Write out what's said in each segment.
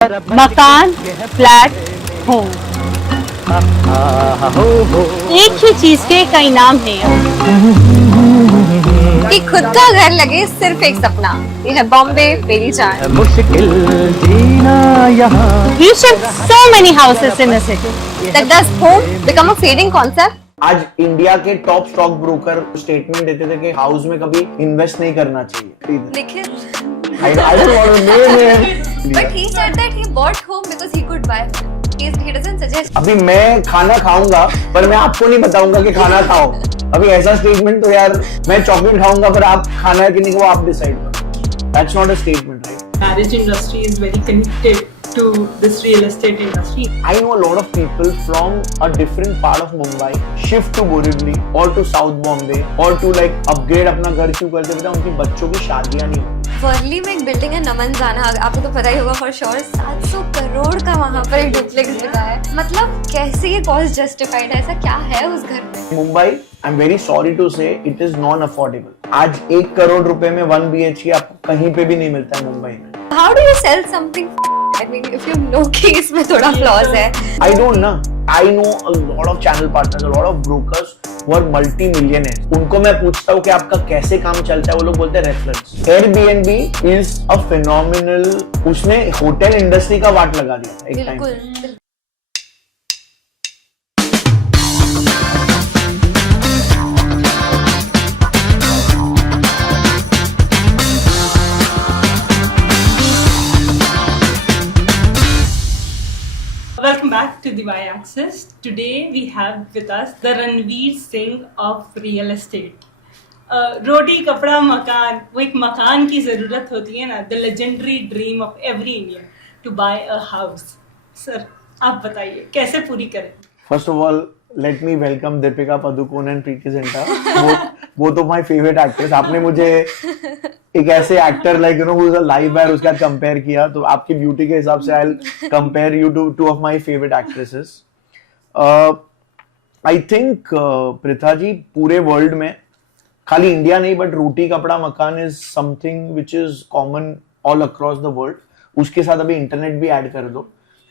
मकान, flat, home, एक ही चीज के कई नाम है। कि खुद का घर लगे सिर्फ एक सपना, ये है बॉम्बे मेरी जान। मुश्किल जीना यहाँ। We shift so many houses in a city. That does home become a fading concept? आज इंडिया के टॉप स्टॉक ब्रोकर स्टेटमेंट देते थे कि हाउस में कभी इन्वेस्ट नहीं करना चाहिए। Nikhil, I don't want to name him. but he said that he bought home because he could buy food. He doesn't suggest. अभी मैं खाना खाऊंगा पर मैं आपको नहीं बताऊंगा कि खाना खाओ। अभी ऐसा स्टेटमेंट तो यार, मैं चॉकलेट खाऊंगा पर आप खाना है कि नहीं वो आप डिसाइड करो। That's not a statement, right? Marriage industry is very connected to this real estate industry. I know a lot of people from a different part of Mumbai shift to Borivali or to South Bombay or to like upgrade अपना घर क्यों करते हैं? उनकी बच्चों की शादियां नहीं होती। वर्ली में एक बिल्डिंग है नमन जाना, आपको तो पता ही होगा फॉर श्योर। 700 करोड़ का वहाँ पर एक डुप्लेक्स बिका है। मतलब कैसे ये कॉस्ट जस्टिफाइड है? ऐसा क्या है उस घर में? Mumbai, I am very sorry to say, it is non affordable. आज 1 करोड़ रुपए में 1 BHK आपको कहीं पे भी नहीं मिलता है मुंबई में। How do you sell something? I mean, if you know कि इसमें थोड़ा flaws है। I don't know. I know a lot of channel partners, a lot of brokers who are multi-millionaires. उनको मैं पूछता हूँ कि आपका कैसे काम चलता है, वो लोग बोलते हैं reference. Airbnb is a phenomenal, उसने होटल इंडस्ट्री का वाट लगा दिया था एक टाइम पे। बिल्कुल। Welcome back to the Y-Axis. Today we have with us the Ranveer Singh of real estate. रोटी कपड़ा मकान, वो एक मकान की जरूरत होती है ना, the legendary dream of every Indian to buy a house. Sir, आप बताइए कैसे पूरी करें? First of all, let me welcome Deepika Padukone and Preeti Zinta. both of my favorite actors. आपने मुझे एक ऐसे actor like you know who is a live wire उसके साथ कंपेयर किया, तो आपकी ब्यूटी के हिसाब से I will compare you to two of my favourite actresses. I think Pritha ji, पूरे वर्ल्ड में खाली इंडिया नहीं बट रोटी कपड़ा मकान is something which is common all across the world. उसके साथ अभी इंटरनेट भी ऐड कर दो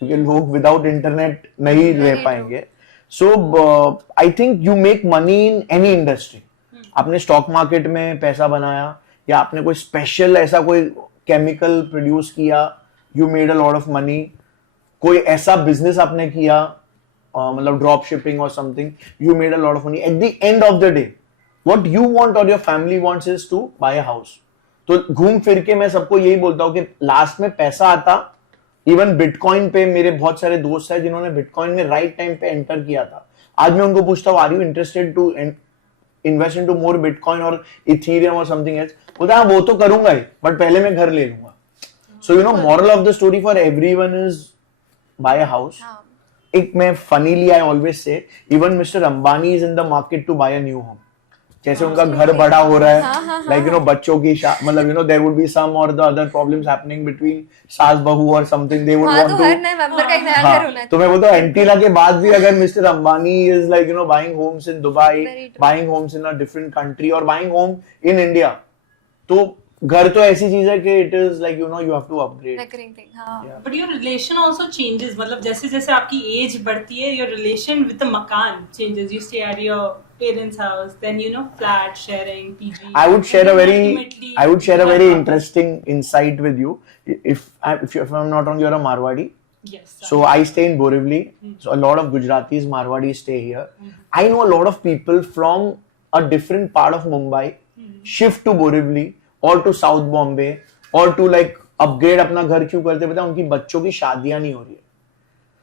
क्योंकि लोग विदाउट इंटरनेट नहीं रह पाएंगे। So I think you make money in any industry. आपने स्टॉक मार्केट में पैसा बनाया या आपने कोई स्पेशल ऐसा कोई केमिकल प्रोड्यूस किया, you made a lot of money. कोई ऐसा बिजनेस आपने किया, मतलब ड्रॉप शिपिंग और something, you made a lot of money. At the end of the day what you want और your family wants is to buy a house. तो घूम फिर के मैं सबको यही बोलता हूँ कि लास्ट में पैसा आता, इवन बिटकॉइन पे मेरे बहुत सारे दोस्त हैं जिन्होंने बिटकॉइन में राइट टाइम पे एंटर किया था। आज मैं उनको पूछता हूँ, are you interested to invest into more bitcoin और इथेरियम और समथिंग एल्स? बोलता है वो तो करूंगा ही, बट पहले मैं घर ले लूंगा। So you know, moral of the story for everyone is buy a house. एक मैं funnily I always say, even mister Ambani is in the market to buy a new home. जैसे उनका घर बड़ा हो रहा है, लाइक यू नो बच्चों की मतलब you know there would be some और the other problems happening between सास बहू और something, they would want to. हर नए मेंबर का एक नया घर होना है। तो मैं बोलता हूँ एंटीला के बाद भी अगर mister Ambani is like you know buying homes in Dubai, buying homes in a different country और बाइंग होम इन इंडिया, तो घर तो ऐसी चीज है कि it is like you know you have to upgrade. But your relation also changes. मतलब जैसे जैसे आपकी एज बढ़ती है, your relation with the मकान changes. You stay at your parents' house, then you know flat sharing, PG. I would share a Ultimately, very interesting insight with you. If I'm not wrong, you're a Marwadi. Yes. So I stay in Borivali. So a lot of Gujaratis, Marwadis stay here. I know a lot of people from a different part of Mumbai shift to Borivali or to South Bombay or to like upgrade अपना घर क्यों करते हैं? उनकी बच्चों की शादियां नहीं हो रही है,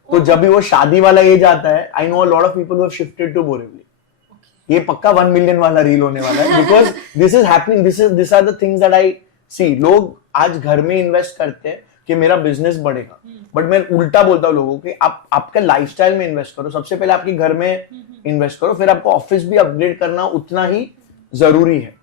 तो जब भी वो शादी वाला एज आता है, I know a lot of people who have shifted to Borivali. ये पक्का 1 million वाला रील होने वाला है, because this is happening. These are the things that I see. लोग आज घर में इन्वेस्ट करते हैं कि मेरा बिजनेस बढ़ेगा, बट मैं उल्टा बोलता हूँ लोगों को, आप आपके लाइफस्टाइल में इन्वेस्ट करो। सबसे पहले आपके घर में इन्वेस्ट करो, फिर आपको ऑफिस भी अपग्रेड करना उतना ही जरूरी है।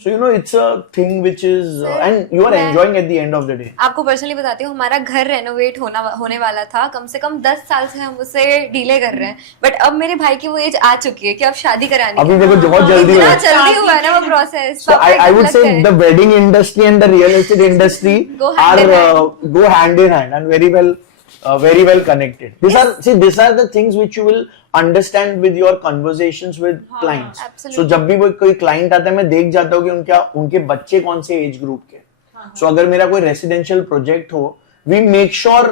So it's a thing which is and you are मैं- enjoying at the end of the day. आपको पर्सनली बताती हूँ, हमारा घर रेनोवेट होने वाला था, कम से कम 10 साल से हम उसे डिले कर रहे हैं, बट अब मेरे भाई की वो एज आ चुकी है कि अब शादी करानी अभी है। देखो बहुत जल्दी इतना हुआ है. जल्दी हुआ है ना वो process. So I would say the wedding industry and the real estate industry Go hand in hand. go hand in hand and very well connected. These are the things which you will understand with your conversations with clients. absolutely. So जब भी कोई client आता है मैं देख जाता हूँ कि उनके बच्चे कौन से एज ग्रुप के. So अगर मेरा कोई रेसिडेंशियल प्रोजेक्ट हो, we make sure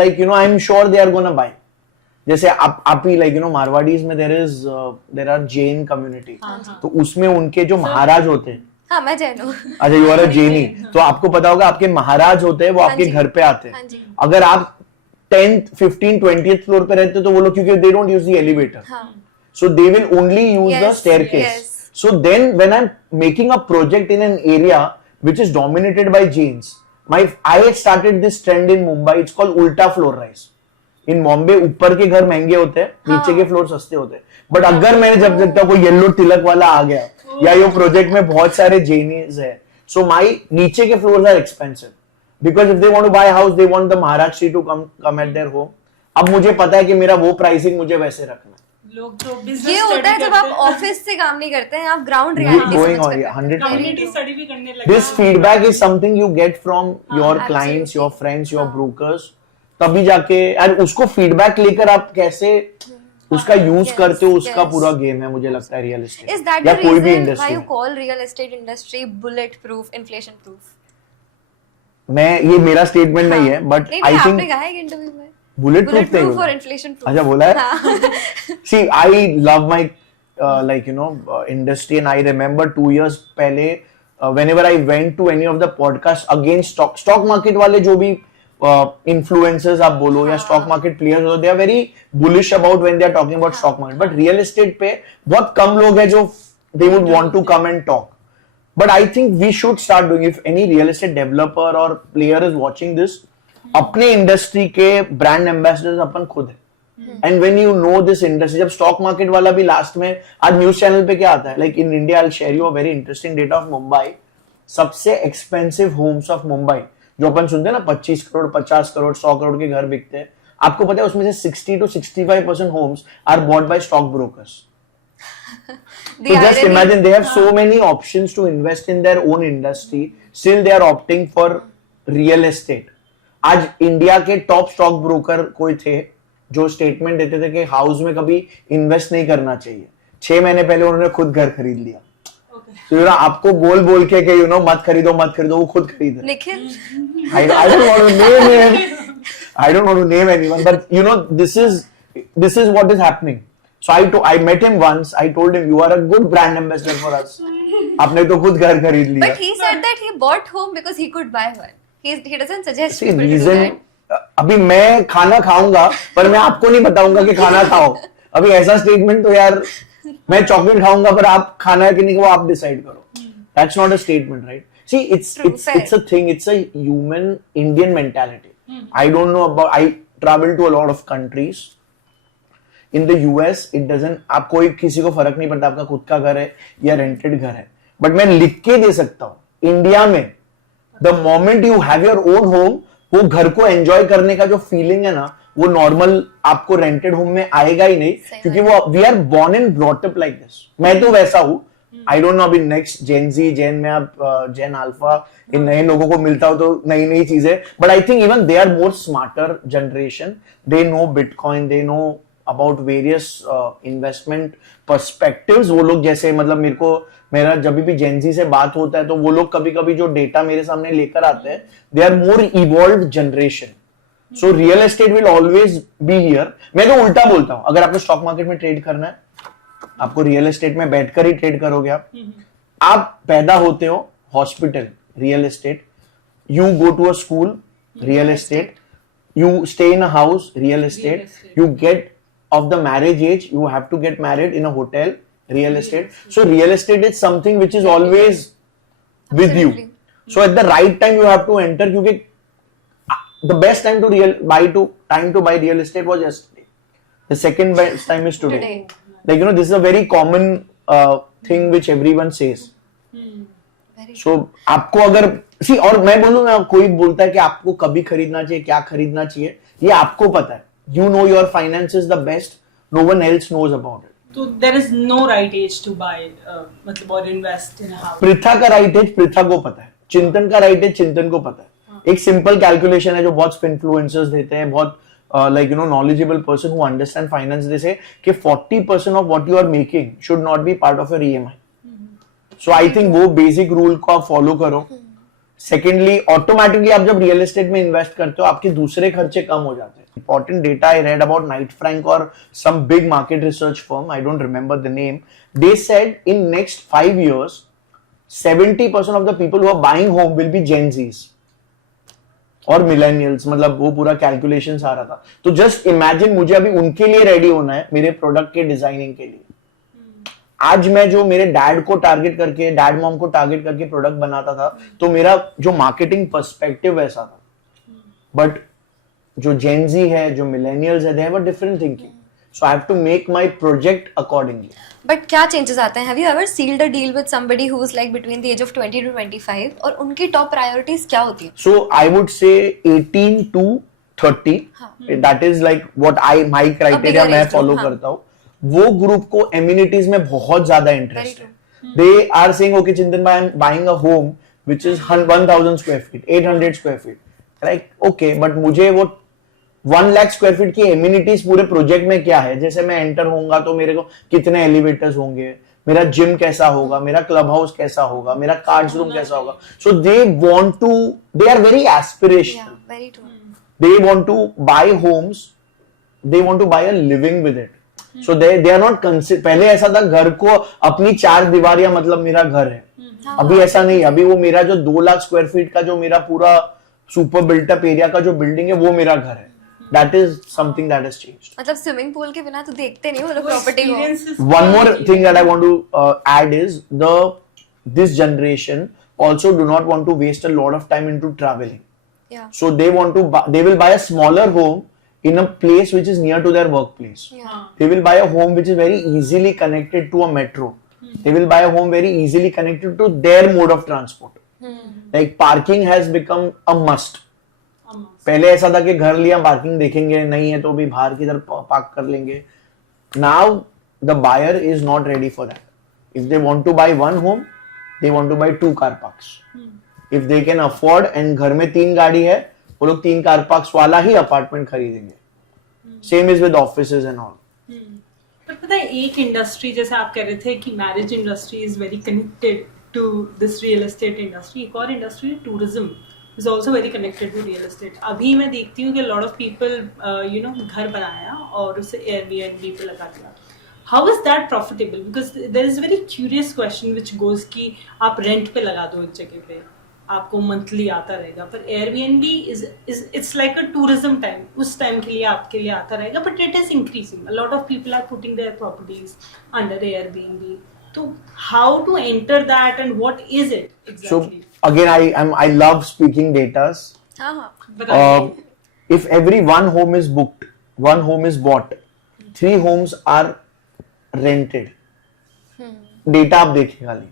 like I am sure they are gonna buy. जैसे आप ही like मारवाड़ीज में there are Jain community. तो उसमें उनके जो महाराज होते हैं, हाँ मैं जैन हूँ। अच्छा यू आर अ जेनी, तो आपको पता होगा आपके महाराज होते हैं वो आपके जी। घर पे आते हाँ हैं. जी। अगर आप 10th 15th 20th फ्लोर पे रहते हो तो वो लोग क्योंकि they don't use the elevator, so they will only use the Yes, staircase. yes. So then when I'm making a project in an area which is dominated by Jains, I had started this trend in Mumbai. It's called ulta floor rise. In Bombay ऊपर के घर महंगे होते हैं, नीचे के floor सस्ते होते हैं. बट अगर मैंने जब देखता कोई येलो तिलक वाला आ गया या ये प्रोजेक्ट में बहुत सारे जेनीज है, सो माई नीचे के floors are expensive because if they want to buy house they want the Maharaj tree to come at their home. अब मुझे पता है कि मेरा वो प्राइसिंग मुझे वैसे रखना है. लोग जो बिजनेस ये होता है जब आप ऑफिस से काम नहीं करते हैं, आप ग्राउंड रियलिटी Going on, समझ yeah, कर 100%. कम्युनिटी स्टडी भी करने लगे. This feedback is something you get from your absolutely. clients, your friends, your brokers. तभी जाके और उसको फीडबैक लेकर आप कैसे उसका यूज Yes, करते हो, उसका yes. पूरा गेम है मुझे लगता है रियल एस्टेट Is that या the कोई भी reason why industry. you call real estate industry bullet proof, inflation proof? मैं ये मेरा स्टेटमेंट नहीं है बट नहीं आई नहीं, आपने थिंक कहा है एक इंटरव्यू में बुलेट bullet प्रूफ proof और नहीं. inflation proof. अच्छा बोला है. हाँ। See, I love my industry and I remember 2 years पहले whenever I went to any of the podcasts against stock market वाले जो भी influencers आप बोलो या stock market players हो, they are very bullish about when they are talking about stock market, but real estate पे बहुत कम लोग हैं जो they would want to come and talk. But I think we should start doing, if any real estate developer or player is watching this, अपने industry के brand ambassadors अपन खुद है. And when you know this industry, जब stock market वाला भी last में आज news channel पे क्या आता है, like in India I will share you a very interesting data of Mumbai. सबसे एक्सपेंसिव होम्स ऑफ मुंबई जो अपन सुनते हैं ना 25 करोड़ 50 करोड़ 100 करोड़ के घर बिकते हैं, आपको पता है उसमें से 60 to 65% homes are bought by stock brokers. So just imagine they have so many options to invest in their own industry, still they are opting for real estate. आज इंडिया के टॉप स्टॉक ब्रोकर कोई थे जो statement देते थे कि house में कभी इन्वेस्ट नहीं करना चाहिए. 6 महीने पहले उन्होंने खुद घर खरीद लिया. तो आपको बोल के कि मत खरीदो वो खुद खरीद रहे. Nikhil, I don't want to name him. I don't want to name anyone, but this is what is happening. So I met him once. I told him, you are a good brand ambassador for us. आपने तो खुद घर खरीद लिया. but he said that he bought home because he could buy one. He doesn't suggest See, people to do reason that. अभी मैं खाना खाऊंगा पर मैं आपको नहीं बताऊंगा कि खाना खाओ. अभी ऐसा स्टेटमेंट तो यार, मैं चॉकलेट खाऊंगा पर आप खाना है कि नहीं वो आप डिसाइड करो. That's not a statement, right? See, True, fair. it's a thing. It's a human Indian mentality. I don't know about. I travel to a lot of countries. In the US, it doesn't. आप कोई किसी को फर्क नहीं पड़ता आपका खुद का घर है या रेंटेड घर है. बट मैं लिख के दे सकता हूँ, इंडिया में the moment you have your own home, वो घर को एंजॉय करने का जो फीलिंग है ना, वो नॉर्मल आपको रेंटेड होम में आएगा ही नहीं. क्योंकि वो we are born and brought up like this. मैं तो वैसा हूँ. आई डोंट नो अभी नेक्स्ट जेन में आप जेन अल्फा इन नए लोगों को मिलता हो तो नई चीजें, but I think even they are more smarter generation. They know bitcoin, they know about various investment perspectives. वो लोग जैसे मतलब मेरा जब भी जेनजी से बात होता है तो वो लोग कभी कभी जो डेटा मेरे सामने लेकर आते हैं, they are more evolved generation. So real estate will always be here. मैं तो उल्टा बोलता हूं, अगर आपको स्टॉक मार्केट में ट्रेड करना है, आपको रियल एस्टेट में बैठकर ही ट्रेड करोगे. आप पैदा होते हो hospital, real estate. You go to a school, real estate. You stay in a house, real estate. You get of the marriage age, you have to get married in a hotel, real estate. So real estate is something which is always with you. So at the right time you have to enter, because the best time to buy real estate was yesterday. The second best time is today. Like this is a very common thing which everyone says. सो आपको अगर सी, और मैं बोलूँ ना, कोई बोलता है कि आपको कभी खरीदना चाहिए, क्या खरीदना चाहिए, ये आपको पता है. You know your finances the best. No one else knows about it. So there is no right age to buy, मतलब or invest in a house. Pritha का राइट एज पृथा को पता है, चिंतन का राइट एज चिंतन को पता है. एक सिंपल कैलकुलेशन है जो बहुत इन्फ्लुएंसर्स देते हैं, बहुत like you know knowledgeable person who understand finance, they say कि 40% of what you are making should not be part of your EMI. So I think वो बेसिक रूल को आप फॉलो करो. सेकेंडली, ऑटोमेटिकली आप जब रियल एस्टेट में invest करते हो आपके दूसरे खर्चे कम हो जाते हैं. Important data I read about Knight Frank or some big market research firm, I don't remember the name. They said in next 5 years, 70% of the people who are buying home will be Gen Zs और millennials. मतलब वो पूरा calculations आ रहा था. तो just imagine, मुझे अभी उनके लिए ready होना है मेरे product के designing के लिए. आज मैं जो मेरे डैड को टारगेट करके, डैड मॉम को टारगेट करके प्रोडक्ट बनाता था, तो मेरा जो मार्केटिंग पर्सपेक्टिव वैसा था. बट जो जेन ज़ी है, जो मिलेनियल्स है, they have a different thinking. So I have to make my project accordingly. But क्या चेंजेस आते हैं? Have you ever sealed a deal with somebody who is like between the age of 20 to 25 और उनकी top priorities क्या होती है? So I would से 18 to 30, that is like what I my criteria मैं फॉलो करता हूँ. वो ग्रुप को एमिनिटीज में बहुत ज्यादा इंटरेस्ट है. दे आर सेइंग ओके चिंतन भाई, I am buying a home which is 1000 square feet, 800 square feet. Like okay, but मुझे वो 1 लाख स्क्वायर फीट की एमिनिटीज पूरे प्रोजेक्ट में क्या है. जैसे मैं एंटर होऊंगा तो मेरे को कितने एलिवेटर्स होंगे, मेरा जिम कैसा होगा, मेरा क्लब हाउस कैसा होगा, मेरा कार्ड्स रूम कैसा होगा. So they want to, they are very aspirational. Very true. They want to buy homes, they want to buy a living with it. So they are not पहले ऐसा था घर को अपनी 4 दीवारियां मतलब मेरा घर है. अभी ऐसा नहीं. अभी वो मेरा जो 2 लाख स्क्वायर फीट का जो मेरा पूरा सुपर बिल्टअप एरिया का जो बिल्डिंग है वो मेरा घर है. That is something that has changed. मतलब स्विमिंग पूल के बिना तो देखते नहीं वो लोग प्रॉपर्टी को. One more thing that I want to add is this generation also do not want to waste a lot of time into traveling. Yeah. So they will buy a smaller home in a place which is near to their workplace. Yeah. They will buy a home which is very easily connected to a metro. They will buy a home very easily connected to their mode of transport. Like parking has become a must. पहले ऐसा था कि घर लिया parking देखेंगे, नहीं है तो भी बाहर की तरफ पार्क कर लेंगे. Now the buyer is not ready for that. If they want to buy one home, they want to buy 2 car parks. If they can afford and घर में 3 गाड़ी है, वो लोग 3 कार पार्क्स वाला ही अपार्टमेंट खरीदेंगे. Same is with offices and all. पर पता है एक इंडस्ट्री, जैसे आप कह रहे थे कि marriage industry is very connected to this real estate industry, एक और industry tourism is also very connected to real estate. अभी मैं देखती हूँ कि lot of people you know घर बनाया और उसे एयरबीएनबी पे लगा दिया. How is that profitable? Because there is very curious question which goes कि आप रेंट पे लगा दो एक जगह पे, आपको मंथली आता रहेगा. पर Airbnb is it's like a tourism time, उस टाइम के लिए आपके लिए आता रहेगा. But it is increasing. A lot of people are putting their properties under Airbnb. तो how to enter that and what is it exactly? Again, I love speaking datas. If every one home is booked, one home is bought, 3 homes are rented. Data आप देखिए खाली.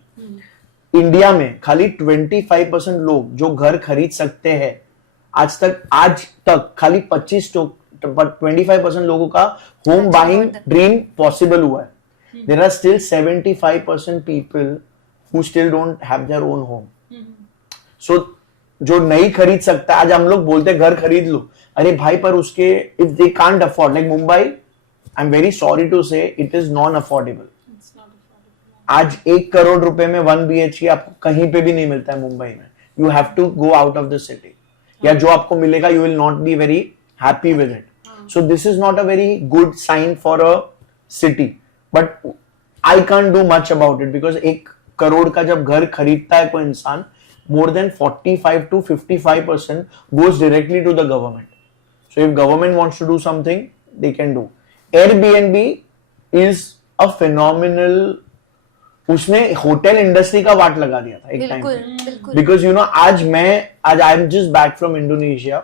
India में खाली 25% लोग जो घर खरीद सकते हैं, आज तक खाली 25% लोगों का होम बाइंग ड्रीम पॉसिबल हुआ है. There are still 75% people who still don't have their own home. So जो नहीं खरीद सकता, आज हम लोग बोलते घर खरीद लो, अरे भाई पर उसके if they can't afford, like Mumbai, I'm very sorry to say it is non-affordable. आज 1 करोड़ रुपए में 1 BHK आपको कहीं पे भी नहीं मिलता है मुंबई में. You have to go out of the city. या जो आपको मिलेगा you will not be very happy with it. So this is not a very good sign for a city. But I can't do much about it because 1 crore का जब घर खरीदता है कोई इंसान, more than 45 to 55% goes directly to the government. So if government wants to do something, they can do. Airbnb is a phenomenal, उसने hotel industry का वाट लगा दिया था एक टाइम पे. Because you know, आज I am just back from Indonesia.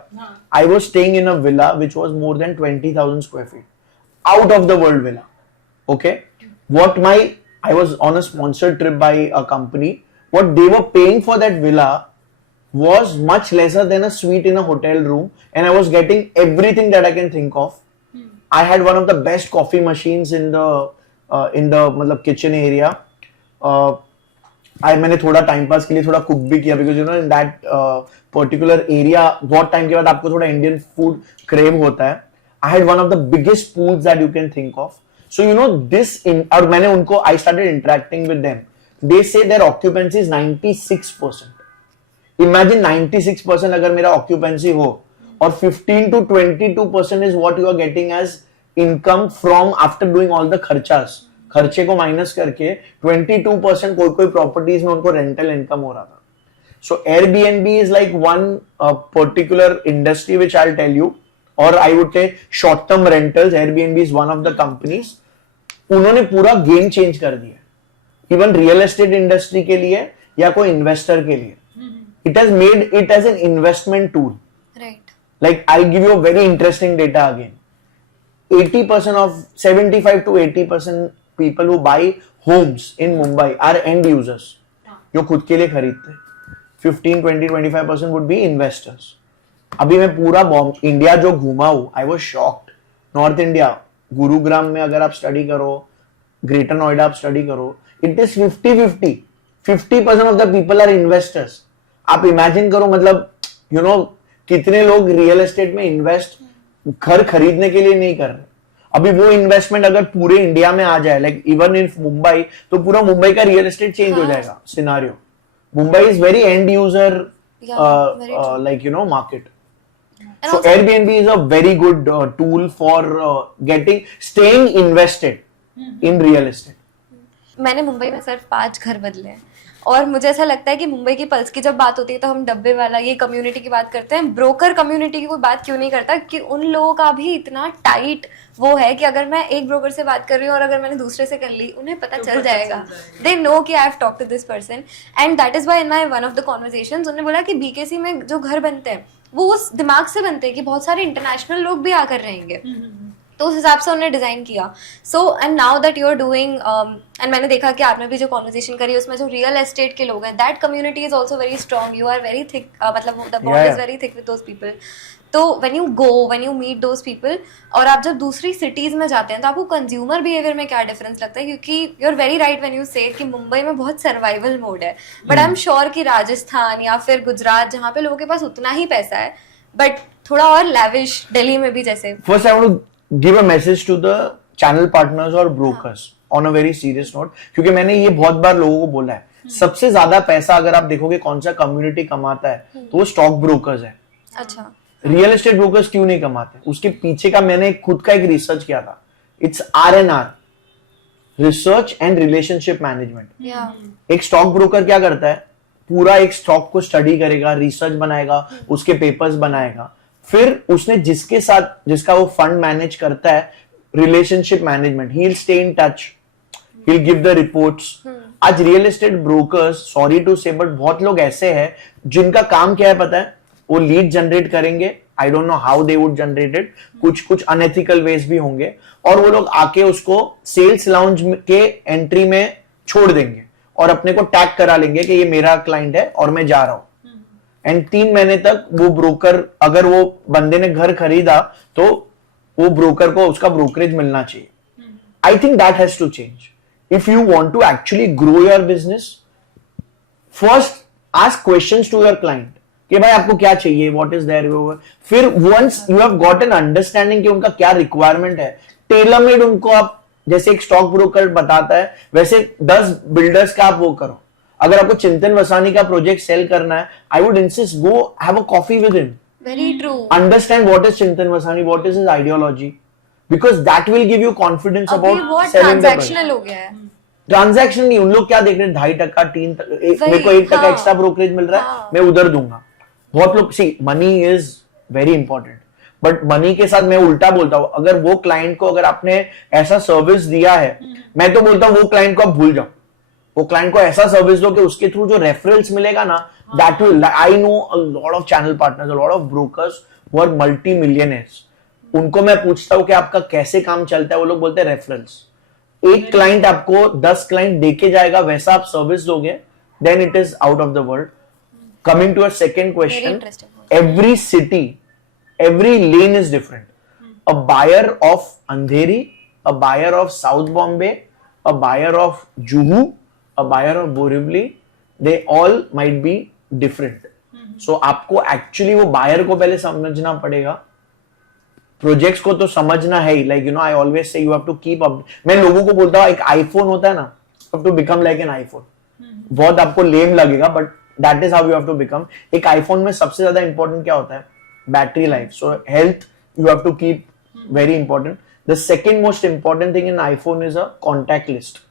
I was staying in a villa which was more than 20,000 square feet. Out of the world villa. Okay? I was on a sponsored trip by a company. what they were paying for that villa was much lesser than a suite in a hotel room, and I was getting everything that I can think of. I had one of the best coffee machines in the मतलब kitchen area. मैंने थोड़ा time pass के लिए थोड़ा cook भी किया, because you know in that particular area बहुत time के बाद आपको थोड़ा इंडियन फूड क्रेव होता है. I had one of the biggest pools that you can think of. So you know this in, और मैंने उनको I started interacting with them. They say their occupancy is 96%. Imagine 96% अगर मेरा occupancy हो और 15 to 22% is what you are getting as income from after doing all the खर्चे को minus करके 22% कोई प्रॉपर्टीज में उनको रेंटल इनकम हो रहा था. So Airbnb is like one particular industry which I will tell you, और I would say short term rentals. Airbnb is one of the companies. उन्होंने पूरा गेम चेंज कर दिया, इवन रियल एस्टेट इंडस्ट्री के लिए या कोई इन्वेस्टर के लिए. It has made it as an investment tool. Right. Like, I'll give you a very interesting data again. 80% of 75 to 80% people who buy homes in Mumbai are end users, जो खुद के लिए खरीदते हैं. 15, 20, 25% would be investors. अभी मैं पूरा India जो घूमा हूं, I was shocked. North India, Gurugram में अगर आप स्टडी करो, ग्रेटर नोएडा आप स्टडी करो, it is 50-50. 50% of the people are investors. आप इमेजिन करो, मतलब यू नो कितने लोग रियल एस्टेट में इन्वेस्ट घर खरीदने के लिए नहीं कर रहे. अभी वो इन्वेस्टमेंट अगर पूरे इंडिया में आ जाए, लाइक इवन इन मुंबई, तो पूरा मुंबई का रियल एस्टेट चेंज हो जाएगा scenario. Mumbai is very and user like you know market. And So also- Airbnb is a very good tool for staying invested in real estate. मैंने मुंबई में सिर्फ 5 घर बदले हैं, और मुझे ऐसा लगता है कि मुंबई की पल्स की जब बात होती है तो हम डब्बे वाला ये कम्युनिटी की बात करते हैं. ब्रोकर कम्युनिटी की कोई बात क्यों नहीं करता, कि उन लोगों का भी इतना टाइट वो है कि अगर मैं एक ब्रोकर से बात कर रही हूँ और अगर मैंने दूसरे से कर ली, उन्हें पता चल जाएगा. दे नो कि I have talk to this person. And that is why in my one of the conversations उन्होंने बोला कि बीकेसी में जो घर बनते हैं वो उस दिमाग से बनते हैं कि बहुत सारे इंटरनेशनल लोग भी आकर रहेंगे, तो उस हिसाब से उन्होंने डिजाइन किया. So and now that you are doing, and मैंने देखा कि आपने भी जो कॉन्वर्सेशन करी उसमें जो रियल एस्टेट के लोग हैं, that community is also very strong. You are very thick, मतलब the bond is very thick with those people. तो when you meet those people, और आप जब दूसरी सिटीज में जाते हैं तो आपको कंज्यूमर बिहेवियर में क्या डिफरेंस लगता है, क्योंकि you are very right when you say कि मुंबई में बहुत सर्वाइवल मोड है, बट आई एम श्योर कि राजस्थान या फिर गुजरात जहाँ पे लोगों के पास उतना ही पैसा है बट थोड़ा और लैविश, दिल्ली में भी जैसे. First, I want to give a message to the channel partners और brokers on a very serious note, क्योंकि मैंने ये बहुत बार लोगों को बोला है, सबसे ज्यादा पैसा अगर आप देखोगे कौन सा कम्युनिटी कमाता है तो वो स्टॉक ब्रोकर्स है. अच्छा. रियल एस्टेट ब्रोकर्स क्यों नहीं कमाते, उसके पीछे का मैंने खुद का एक रिसर्च किया था. It's RNR, research and relationship management. या एक स्टॉक ब्रोकर क्या करता है, पूरा एक स्टॉक को स्टडी करेगा, रिसर्च बनाएगा, उसके पेपर्स बनाएगा, फिर उसने जिसके साथ जिसका वो फंड मैनेज करता है, relationship management, he will stay in touch, he will give the reports. आज real estate brokers, sorry to say, but बहुत लोग ऐसे हैं जिनका काम क्या है पता है, वो लीड जनरेट करेंगे. आई don't know how they would generate it, कुछ अनएथिकल वेज भी होंगे, और वो लोग आके उसको सेल्स लाउंज के एंट्री में छोड़ देंगे और अपने को टैग करा लेंगे कि ये मेरा क्लाइंट है और मैं जा रहा हूं. एंड 3 महीने तक वो ब्रोकर, अगर वो बंदे ने घर खरीदा तो वो ब्रोकर को उसका ब्रोकरेज मिलना चाहिए. I think that has to change. If you want to actually grow your business, first ask questions to your client कि भाई आपको क्या चाहिए, व्हाट इज देयर. फिर once you have got an understanding कि उनका क्या रिक्वायरमेंट है, टेलर मेड उनको आप, जैसे एक स्टॉक ब्रोकर बताता है वैसे 10 बिल्डर्स का आप वो करो. अगर आपको चिंतन वसानी का प्रोजेक्ट सेल करना है, I would insist go have a coffee with him, very true. Understand what is Chintan Vasani, what is his ideology, because that will give you confidence अभी अबाउट बहुत सेलिंग द ट्रांजैक्शनल हो गया है. ट्रांजैक्शन नहीं, उन लोग क्या देख रहे हैं, 2.5%, 3%, मेरे को 1% हाँ. एक्स्ट्रा ब्रोकरेज मिल रहा है, हाँ. मैं उधर दूंगा. बहुत लोग, see money is very important, but money के साथ मैं उल्टा बोलता हूं, अगर वो क्लाइंट को, अगर आपने ऐसा सर्विस दिया है, मैं तो बोलता हूं वो क्लाइंट को आप भूल जाओ. वो क्लाइंट को ऐसा सर्विस दो कि उसके थ्रू जो रेफरल्स मिलेगा ना, that will, I know a lot of channel partners, a lot of brokers who are multi millionaires. उनको मैं पूछता हूं कि आपका कैसे काम चलता है, वो लोग बोलते हैं रेफरल्स. एक क्लाइंट आपको 10 क्लाइंट देके जाएगा, वैसा आप सर्विस दोगे, then it is out of the world. Coming to a second question, interesting. every city, every lane is different. A buyer of Andheri, a buyer of South Bombay, a buyer of Juhu, a buyer of Borivali, they all might be different. So आपको actually वो buyer को पहले समझना पड़ेगा, projects को तो समझना है ही. Like you know I always say you have to keep up. मैं लोगों को बोलता हूँ एक आईफोन होता है ना, you have to become like an iPhone. बहुत आपको लेम लगेगा but that is how you have to become. एक आईफोन में सबसे ज्यादा इंपॉर्टेंट क्या होता है? Battery life. So health you have to keep very important. The second most important thing in iPhone is a contact list.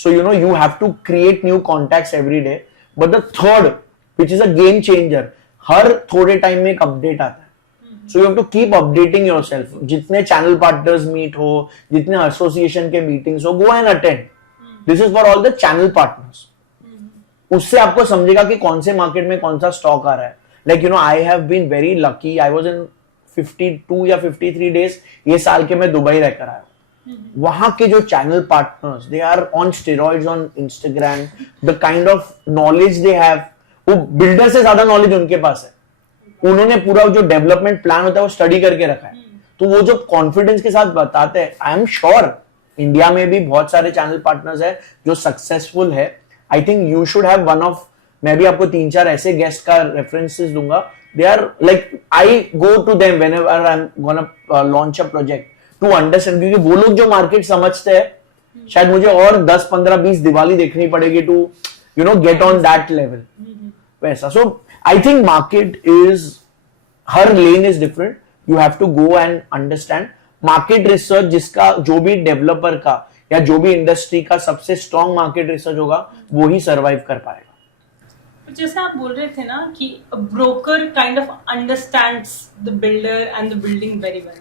So you know you have to create new contacts every day. But the third, which is a game changer, हर थोड़े time में एक update आता है. So you have to keep updating yourself. जितने channel partners meet हो, जितने association के meetings हो, go and attend. This is for all the channel partners. उससे आपको समझेगा कि कौन से मार्केट में कौन सा स्टॉक आ रहा है. Like you know I have been very lucky. I was in 52 या 53 days ये साल के मैं दुबई रहकर आया. वहां के जो channel partners, they are on steroids on Instagram. The kind of knowledge they have, वो बिल्डर से ज्यादा नॉलेज उनके पास है. उन्होंने पूरा जो डेवलपमेंट प्लान होता है वो स्टडी करके रखा है. तो वो जो कॉन्फिडेंस के साथ बताते हैं, आई एम श्योर इंडिया में भी बहुत सारे चैनल पार्टनर्स है जो सक्सेसफुल है. I think you should have one of, मैं भी आपको 3-4 ऐसे गेस्ट का रेफरेंसेस दूंगा. They are like, I go to them whenever I am gonna launch a project to understand, क्योंकि वो लोग जो मार्केट समझते हैं, शायद मुझे और 10, 15, 20 दिवाली देखनी पड़ेगी to you know get on that level वैसा. So I think market is, हर lane is different. You have to go and understand market research. जिसका जो भी डेवलपर का या जो भी इंडस्ट्री का सबसे स्ट्रॉन्ग मार्केट रिसर्च होगा वो ही सर्वाइव कर पाएगा. जैसे आप बोल रहे थे ना कि broker kind of understands the builder and the building very well,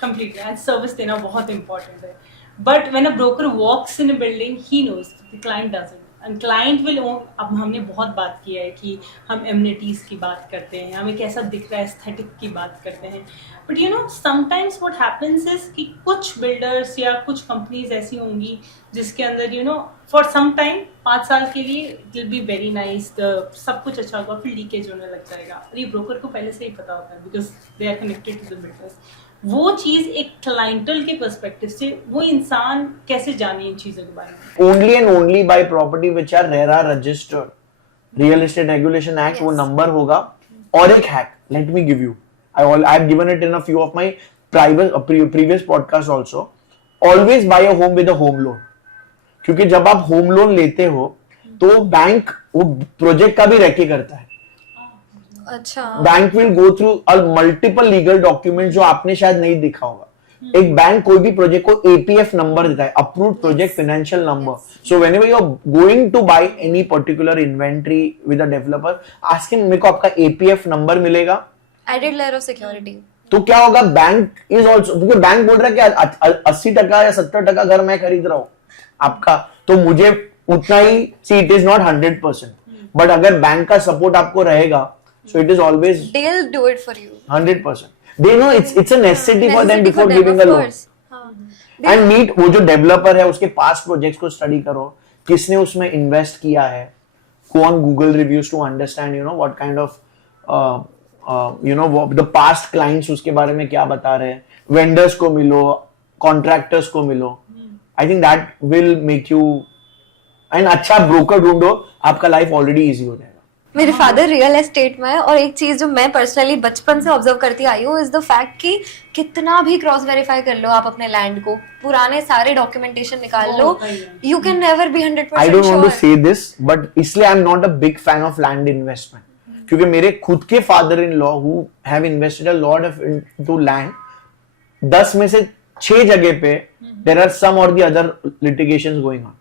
completely, and service देना बहुत important है. But when a broker walks in a building, he knows, the client doesn't, and client will own. अब हमने बहुत बात की है कि हम amenities की बात करते हैं, हमें कैसा दिख रहा है, aesthetic की बात करते हैं. But you know, sometimes what happens is कि कुछ builders या कुछ companies ऐसी होंगी जिसके अंदर you know for some time 5 साल के लिए it will be very nice, सब कुछ अच्छा होगा, फिर लीकेज होने लग जाएगा. और ये ब्रोकर को पहले से ही पता होता है because they are connected to the builders. वो चीज एक क्लाइंटल के पर्सपेक्टिव से वो इंसान कैसे जाने इन चीजों के बारे में? Only and only buy property which are RERA registered. Real estate regulation act, वो नंबर होगा. और एक hack, let me give you, I have given it in a few of my previous podcast also. Always buy a home with a home loan. क्योंकि जब आप home loan लेते हो तो बैंक वो प्रोजेक्ट का भी रेकी करता है. अच्छा, bank will go through multiple legal document जो आपने शायद नहीं दिखा होगा. एक बैंक कोई भी प्रोजेक्ट को एपीएफ नंबर देता है, approved project financial number. So whenever you are going to buy any particular inventory with a developer, ask him, मेरे को आपका एपीएफ नंबर मिलेगा, एडेड लेयर ऑफ सिक्योरिटी. तो क्या होगा, बैंक इज ऑल्सो, क्योंकि बैंक बोल रहा है कि 80% या 70% घर मैं खरीद रहा हूं आपका, तो मुझे उतना ही, see it is not 100%, but अगर बैंक का सपोर्ट आपको रहेगा, so it is always, they'll do it for you 100%. they know it's a necessity for them Necessity before for them, giving of a loan. course. हाँ. And meet वो जो developer है उसके past projects को study करो, किसने उसमें invest किया है. go on Google reviews to understand you know what kind of you know the past clients उसके बारे में क्या बता रहे हैं. वेंडर्स को मिलो, कॉन्ट्रैक्टर्स को मिलो. आई think that will make you, and अच्छा ब्रोकर ढूंढो, आपका लाइफ ऑलरेडी इजी हो जाएगा. मेरे फादर रियल एस्टेट में है, और एक चीज जो मैं पर्सनली बचपन से ऑब्जर्व करती आई हूँ इज द फैक्ट कि कितना भी क्रॉस वेरीफाई कर लो आप अपने लैंड को, पुराने सारे डॉक्यूमेंटेशन निकाल लो, you can never be 100% I don't want to sure. Say this, but इसलिए I am not a big fan of land investment. क्योंकि मेरे खुद के father in law who have invested a lot of into land, 10 में से 6 जगह पे there are some और the other litigations going on.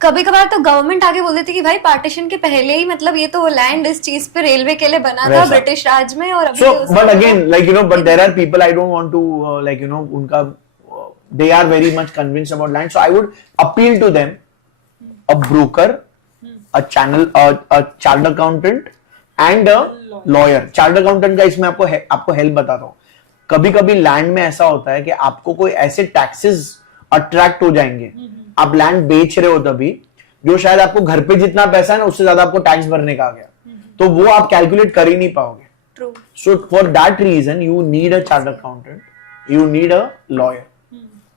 कभी कभार तो गवर्नमेंट आगे बोल देती कि भाई पार्टीशन के पहले ही, मतलब ये तो लैंड इस चीज पे रेलवे के लिए बना था ब्रिटिश राज में, और अभी so but again like you know but there are people I don't want to like you know उनका they are very much convinced about land, so I would appeal to them, a broker, a channel, a chartered accountant and a lawyer. chartered accountant का इसमें आपको help बताता हूँ. कभी कभी land में ऐसा होता है कि आपको कोई ऐसे टैक्सेस अट्रैक्ट हो जाएंगे, आप लैंड बेच रहे हो तभी, जो शायद आपको घर पे जितना पैसा है ना उससे ज्यादा आपको टैक्स भरने का आ गया, तो वो आप कैलकुलेट कर ही नहीं पाओगे. True. So for that reason, you need a chartered accountant, you need a lawyer.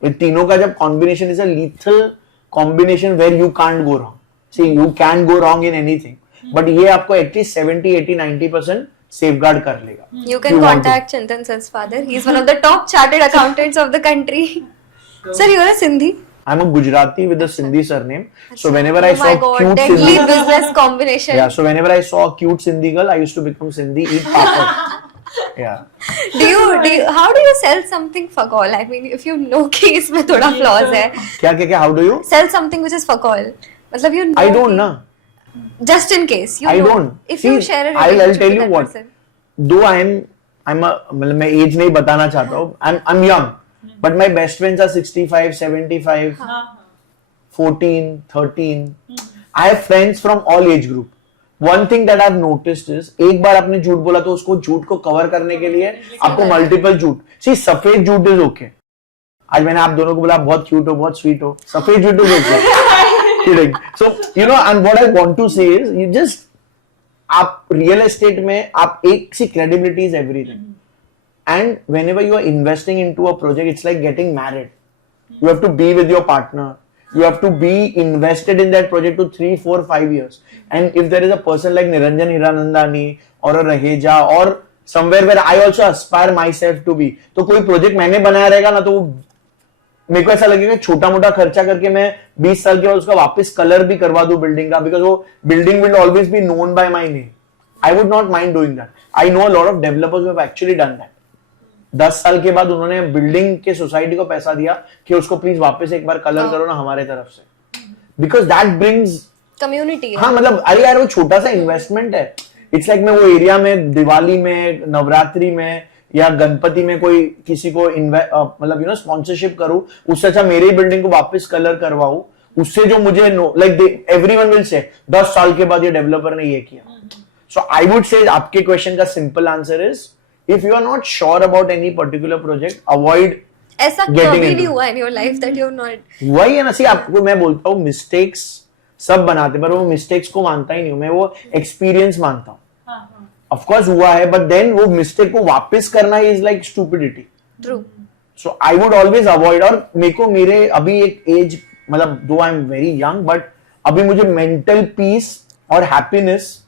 इन तीनों का जब combination is a lethal combination where you can't go wrong. See, you can go wrong in anything, but ये आपको at least 70, 80, 90% safeguard कर लेगा. You can contact Chintan sir's father. He's one of the top chartered accountants of the country. Sir, you're a Sindhi. I'm a Gujarati with a Sindhi surname. So whenever I Oh my saw God, cute deadly Sindhi, business combination. yeah. So whenever I saw a cute Sindhi girl, I used to become Sindhi, eat papad. Yeah. How do you sell something fuck all? I mean, if you know कि इसमें थोड़ा flaws है. क्या? How do you? Sell something which is fuck all. मतलब you know. I don't know. Just in case you I know. don't. If See, you share a I'll relationship tell with you that what. person. Though I'm a मतलब मैं age नहीं बताना चाहता हूँ. I'm young, but my best friends are 65, 75, 14, 13. I have friends from all age group. One thing that I've noticed is एक बार आपने झूठ बोला तो उसको झूठ को कवर करने के लिए आपको मल्टीपल झूठ. See, सफेद झूठ इज ओके. आज मैंने आप दोनों को बोला बहुत क्यूट हो, बहुत स्वीट हो. सफेद झूठ is okay. Kidding. So you know, and what I want to say is, you just आप रियल एस्टेट में आप एक सी credibility is everything. And whenever you are investing into a project, it's like getting married. You have to be with your partner. You have to be invested in that project to 3, 4, 5 years. And if there is a person like Niranjan Hiranandani or a Raheja or somewhere where I also aspire myself to be, तो कोई project मैंने बनाया रहेगा ना, तो मेरे को ऐसा लगेगा छोटा मोटा खर्चा करके मैं 20 साल के बाद उसका वापस कलर भी करवा दूं बिल्डिंग का, बिकॉज वो building will always be known by my name. I would not mind doing that. I know a lot of developers who have actually done that. 10 साल के बाद उन्होंने बिल्डिंग के सोसाइटी को पैसा दिया कि उसको प्लीज वापस एक बार कलर करो ना हमारे तरफ से, बिकॉज दैट ब्रिंग्स कम्युनिटी. हाँ मतलब अरे यार वो छोटा सा इन्वेस्टमेंट है. इट्स लाइक मैं वो एरिया में दिवाली में, नवरात्रि में या गणपति में कोई किसी को मतलब स्पॉन्सरशिप करूं, उससे अच्छा मेरी बिल्डिंग को वापस कलर करवाऊं. उससे जो मुझे लाइक एवरीवन विल से 10 साल के बाद ये डेवलपर ने ये किया. सो आई वुड से आपके क्वेश्चन का simple answer is, if you are not sure about any particular project, avoid. ऐसा कभी नहीं हुआ in your life that you are not. वही है ना. सी आपको मैं बोलता हूँ मिस्टेक्स सब बनाते, पर वो मिस्टेक्स को मानता ही नहीं हूं मैं, वो एक्सपीरियंस मानता हूँ. ऑफ कोर्स हुआ है, बट देन वो मिस्टेक को वापस करना is like stupidity. True. So I would always avoid. और मेरे को मेरे अभी एक एज मतलब दो आई एम वेरी यंग, बट अभी मुझे मेंटल पीस और हैप्पीनेस,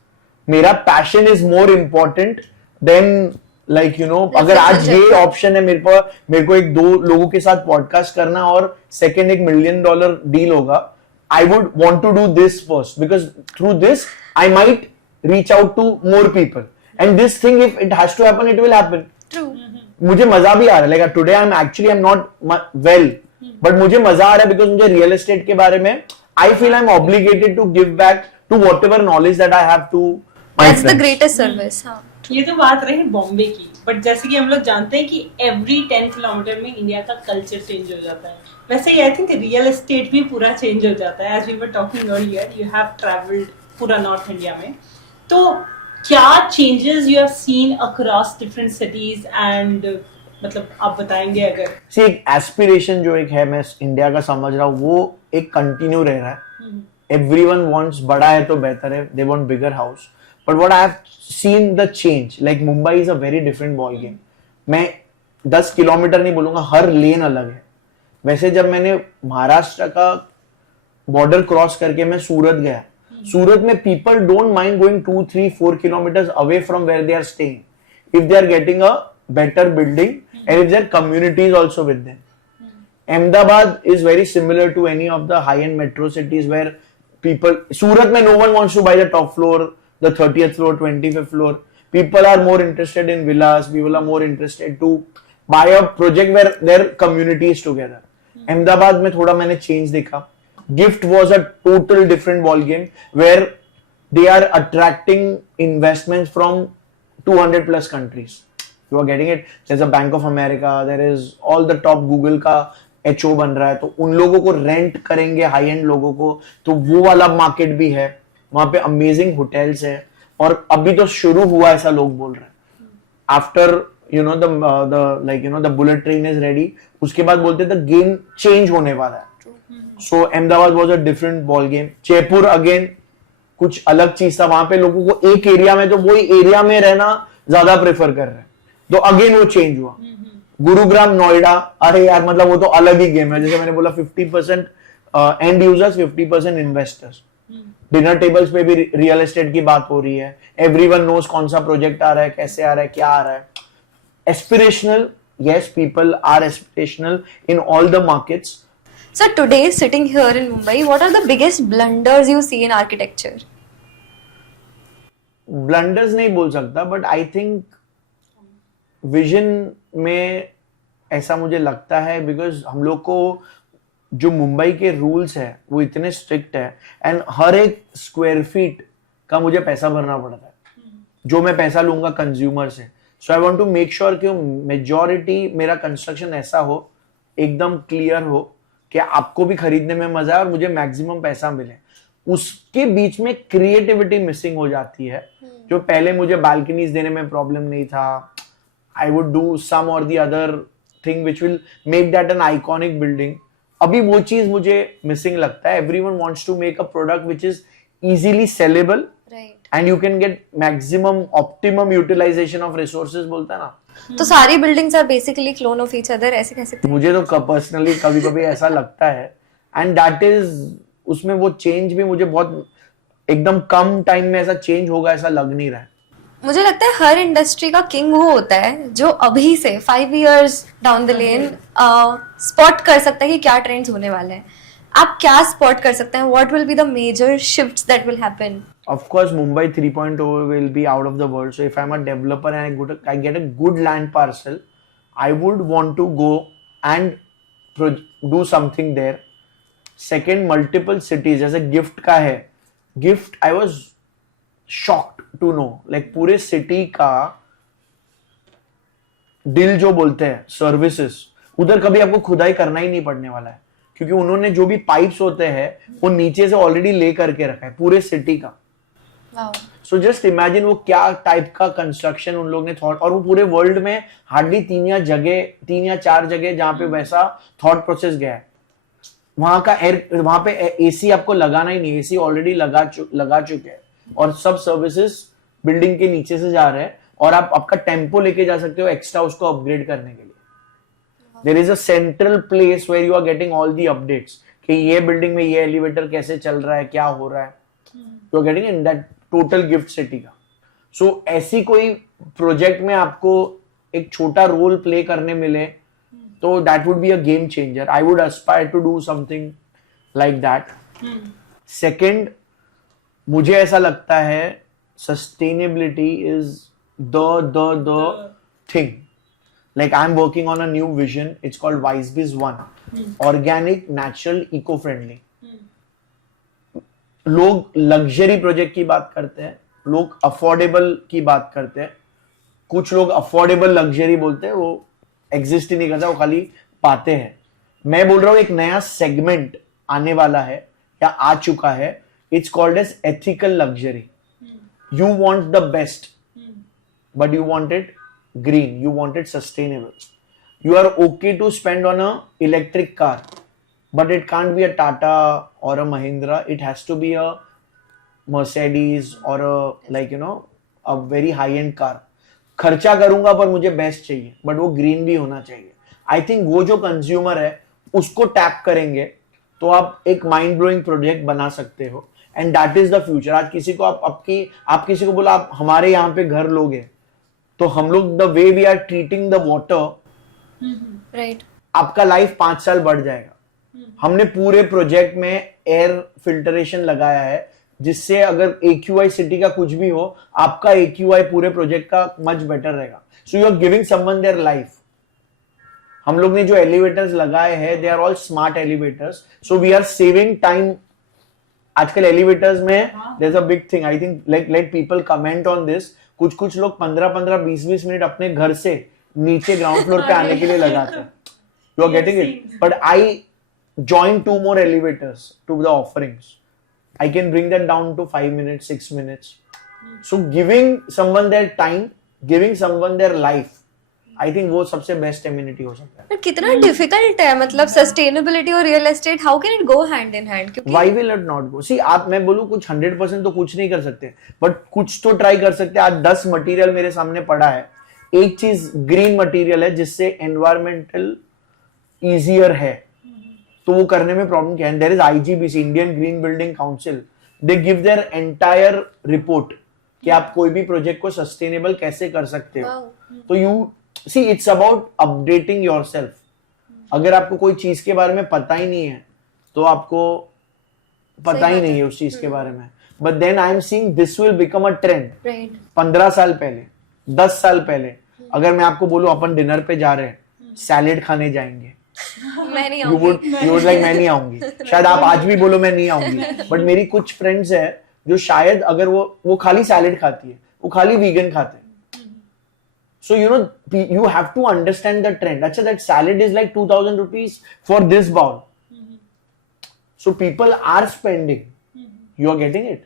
मेरा passion is more important then like अगर आज ये ऑप्शन है मेरे को एक 2 लोगों के साथ पॉडकास्ट करना और सेकंड $1 मिलियन डील होगा, I would want to do this first, because through this I might reach out to more people, and this thing, if it has to happen, it will happen. True. मुझे मजा भी आ रहा है. Like today I'm not well, but मुझे मजा आ रहा है because मुझे रियल एस्टेट के बारे में I feel I'm obligated to give back to whatever knowledge that I have to my That's the friends. greatest service. हाँ. ये तो बात रही बॉम्बे की, बट जैसे कि हम लोग जानते हैं कि एवरी 10 किलोमीटर में इंडिया का कल्चर चेंज हो जाता है. वैसे ही आई थिंक रियल एस्टेट भी पूरा चेंज हो जाता है. As we were talking earlier, you have travelled पूरा नॉर्थ इंडिया में, तो क्या changes you have seen across different cities and मतलब आप बताएंगे अगर. See, एक एस्पिरेशन जो एक है, मैं इंडिया का समझ रहा हूँ, वो एक कंटिन्यू रह रहा है. एवरीवन वांट्स, बड़ा है तो बेहतर है, they want bigger house. But what I have seen the change, like Mumbai is a very different ball game. मैं 10 किलोमीटर नहीं बोलूंगा, हर लेन अलग है. वैसे जब मैंने महाराष्ट्र का बॉर्डर क्रॉस करके मैं सूरत गया, सूरत में people don't mind going 2, 3, 4 kilometres away from where they are staying if they are getting a better building and if their community is also with them. Ahmedabad is very similar to any of the high-end metro cities where people, Surat mein no one wants to buy the top floor, the 30th floor, 25th floor. People are more interested in villas, people are more interested to buy a project where their community is together. Ahmedabad mein thoda maine change dekha. Gift was a total different ball game where they are attracting investments from 200 plus countries. You are getting it. There's a Bank of America. There is all the top Google का HO बन रहा है, तो उन लोगों को rent करेंगे, high and लोगों को, तो वो वाला मार्केट भी है. वहां पे अमेजिंग होटल्स है, और अभी तो शुरू हुआ ऐसा लोग बोल रहे हैं. After the bullet train is ready, उसके बाद बोलते द गेम चेंज होने वाला है. So Ahmedabad was a different ball game. Jaipur again कुछ अलग चीज था. वहां पे लोगों को एक एरिया में तो वही एरिया में रहना ज्यादा प्रेफर कर रहे हैं, तो अगेन वो चेंज हुआ. गुरुग्राम, नोएडा, अरे यार मतलब वो तो अलग ही गेम है. जैसे मैंने बोला 50% and users, 50% investors. Dinner tables पे भी रियल एस्टेट की बात हो रही है. एवरीवन नोज कौन सा प्रोजेक्ट आ रहा है, कैसे आ रहा है, क्या आ रहा है. Aspirational, yes, people are aspirational in all the markets. So today, sitting here in Mumbai, what are the biggest blunders you see in architecture? Blunders नहीं बोल सकता, बट आई थिंक विजन में ऐसा मुझे लगता है, बिकॉज हम लोग को जो मुंबई के रूल्स है वो इतने स्ट्रिक्ट है, एंड हर एक स्क्वायर फीट का मुझे पैसा भरना पड़ता है, जो मैं पैसा लूंगा कंज्यूमर से. So I want to make sure कि मेजॉरिटी मेरा कंस्ट्रक्शन ऐसा हो, एकदम क्लियर हो कि आपको भी खरीदने में मजा आए और मुझे मैक्सिमम पैसा मिले. उसके बीच में क्रिएटिविटी मिसिंग हो जाती है, जो पहले मुझे बालकनीज देने में प्रॉब्लम नहीं था. आई वुड डू सम और the other thing which will make that an iconic building. अभी वो चीज मुझे मिसिंग लगता है. Everyone wants to make a product which is easily saleable, Right. And you can get maximum optimum utilisation of resources, बोलता है ना. तो सारी buildings are basically clone of each other, ऐसे कह सकते हैं. मुझे तो पर्सनली कभी कभी ऐसा लगता है, एंड दैट इज, उसमें वो चेंज भी मुझे बहुत एकदम कम टाइम में ऐसा चेंज होगा ऐसा लग नहीं रहा है. मुझे लगता है हर इंडस्ट्री का किंग वो होता है जो अभी से 5 years down the lane spot कर सकता है कि क्या ट्रेंड्स होने वाले हैं. आप क्या स्पॉट कर सकते हैं? What will be the major shifts that will happen? Of course, Mumbai 3.0 will be out of the world. So if I'm a developer and I get a good land parcel, I would want to go and do something there. Second, multiple cities. जैसे gift का है, gift I was shocked to know, like पूरे city का दिल जो बोलते हैं services, उधर कभी आपको खुदाई करना ही नहीं पड़ने वाला है, क्योंकि उन्होंने जो भी पाइप्स होते हैं वो नीचे से ऑलरेडी ले करके रखा है पूरे सिटी का. सो जस्ट इमेजिन वो क्या टाइप का कंस्ट्रक्शन उन लोग ने थॉट, और वो पूरे वर्ल्ड में हार्डली 3 या 4 जगह जहां पे वैसा थॉट प्रोसेस गया है. वहां का एयर, वहां पे एसी आपको लगाना ही नहीं, एसी ऑलरेडी लगा चुके हैं, और सब सर्विसेज बिल्डिंग के नीचे से जा रहे हैं, और आप आपका टेम्पो लेके जा सकते हो एक्स्ट्रा उसको अपग्रेड करने के लिए. There is a central place where you are getting all the updates कि ये बिल्डिंग में ये एलिवेटर कैसे चल रहा है, क्या हो रहा है. You are getting in that total GIFT City का. सो ऐसी कोई प्रोजेक्ट में आपको एक छोटा रोल प्ले करने मिले तो that would be a game changer. I would aspire to do something like that. Second, मुझे ऐसा लगता है sustainability is the thing. Like I'm working on a new vision. It's called WiseBiz 1. Organic, natural, eco-friendly. लोग luxury project की बात करते हैं, लोग अफोर्डेबल की बात करते हैं. कुछ लोग अफोर्डेबल लग्जरी बोलते हैं, वो एग्जिस्ट ही नहीं करता, वो खाली पाते हैं. मैं बोल रहा हूं एक नया सेगमेंट आने वाला है या आ चुका है. It's called as ethical luxury. You want the best, but you want it green, you want it sustainable. You are okay to spend on a electric car, but it can't be a Tata or a Mahindra. It has to be a Mercedes or a, like, you know, a very high end car. खर्चा करूंगा पर मुझे best चाहिए, but वो green भी होना चाहिए. I think वो जो कंज्यूमर है उसको टैप करेंगे तो आप एक माइंड ब्लोइंग प्रोजेक्ट बना सकते हो, and that is the future. आज किसी को आप किसी को बोला आप हमारे यहाँ पे घर लोगे, तो हम लोग the way we are treating the water, right, आपका लाइफ 5 साल बढ़ जाएगा. हमने पूरे प्रोजेक्ट में एयर फिल्टरेशन लगाया है, जिससे अगर AQI सिटी का कुछ भी हो, आपका AQI पूरे प्रोजेक्ट का मच बेटर रहेगा. So you are giving someone their life. हम लोग ने जो एलिवेटर्स लगाए हैं, they are all smart elevators, so we are saving time. आजकल एलिवेटर्स में there is a big thing. I think like people comment on this. कुछ लोग 15 20 मिनट अपने घर से नीचे ग्राउंड फ्लोर पे आने के लिए लगाते हैं. You are getting it. But I join 2 more elevators to the offerings. I can bring that down to 5 minutes, 6 minutes. So giving someone their time, giving someone their life I think वो सबसे best amenity हो सकता है. पर कितना difficult है, मतलब sustainability और real estate, how can it go hand in hand? क्योंकि Why will it not go? See, आप मैं बोलूँ कुछ 100% तो कुछ नहीं कर सकते, बट कुछ तो ट्राई कर सकते हैं. आज 10 मटेरियल मेरे सामने पड़ा है. एक चीज ग्रीन मटेरियल है जिससे एनवायरमेंटल इजियर है, तो वो करने में प्रॉब्लम क्या है? There is IGBC, Indian green building council, they give their entire report कि आप कोई भी प्रोजेक्ट को सस्टेनेबल कैसे कर सकते हो. तो you see, it's about updating yourself. अगर आपको कोई चीज के बारे में पता ही नहीं है तो आपको पता ही नहीं है उस चीज के बारे में. But then I am seeing this will become a trend. 15 साल पहले, 10 साल पहले अगर मैं आपको बोलूं अपन डिनर पे जा रहे हैं, सैलेड खाने जाएंगे, मैं नहीं यू वुड लाइक मैं नहीं आऊंगी. शायद आप आज भी बोलो मैं नहीं आऊंगी, बट मेरी कुछ फ्रेंड्स है जो शायद अगर वो खाली सैलेड खाती है, वो खाली वीगन खाते हैं. So you have to understand the trend. अच्छा, that salad is like 2,000 rupees for this bowl. So people are spending. You are getting it.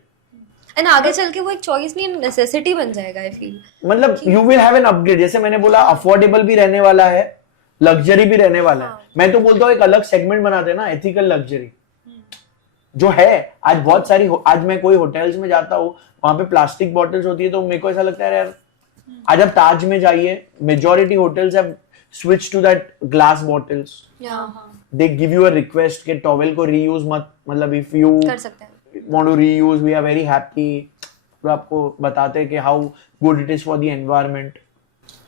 And आगे चल के वो एक चॉइस नहीं, नेसेसिटी बन जाएगा आई फील. मतलब you will have an upgrade. जैसे मैंने बोला, अफोर्डेबल भी रहने वाला है, लग्जरी भी रहने वाला है. मैं तो बोलता हूँ एक अलग सेगमेंट बनाते हैं ना, एथिकल लग्जरी जो है. आज बहुत सारी आज मैं कोई होटल्स में जाता हूँ, वहां पे प्लास्टिक बॉटल्स होती है, तो मेरे को ऐसा लगता है यार, आज आप ताज में जाइए, majority hotels have switch to that glass bottles. They give you a request कि टॉवेल को रीयूज मत, मतलब इफ यू कर सकते हैं, want to reuse, we are very happy. तो आपको बताते हैं कि how good it is for the environment.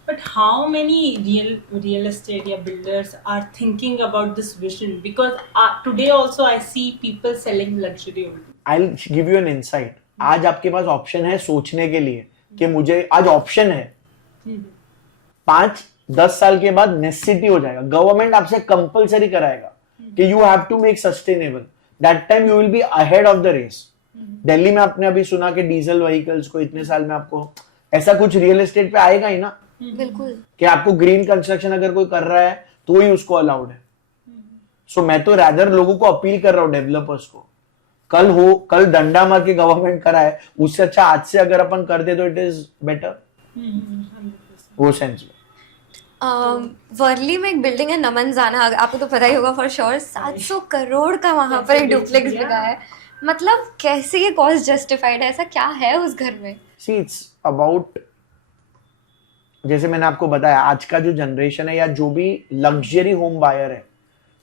But how many real estate या builders are thinking about this vision? Because today also I see people selling luxury only. I'll give you an insight. आज आपके पास option है सोचने के लिए कि मुझे, आज ऑप्शन है. 5-10 साल के बाद नेसेसिटी हो जाएगा. गवर्नमेंट आपसे कंपलसरी कराएगा कि you have to make sustainable. That time you will be ahead of the race. Delhi में आपने अभी सुना कि डीजल व्हीकल्स को इतने साल में आपको, ऐसा कुछ रियल एस्टेट पे आएगा ही ना. बिल्कुल, कि आपको ग्रीन कंस्ट्रक्शन अगर कोई कर रहा है तो ही उसको अलाउड है. सो मैं तो रैदर लोगों को अपील कर रहा हूँ, डेवलपर्स को, कल डंडा मार के गवर्नमेंट करा है, उससे अच्छा आज से अगर अपन कर दे तो इट इज बेटर. वो सेंस में वर्ली में एक बिल्डिंग है नमन जाना, आपको तो पता ही होगा फॉर श्योर. 700 करोड़ का वहां पर एक डुप्लेक्स बिका है. मतलब कैसे ये कॉस्ट जस्टिफाइड है? ऐसा क्या है उस घर में? सी, इट्स अबाउट, जैसे मैंने आपको बताया, आज का जो जनरेशन है या जो भी लग्जरी होम बायर है,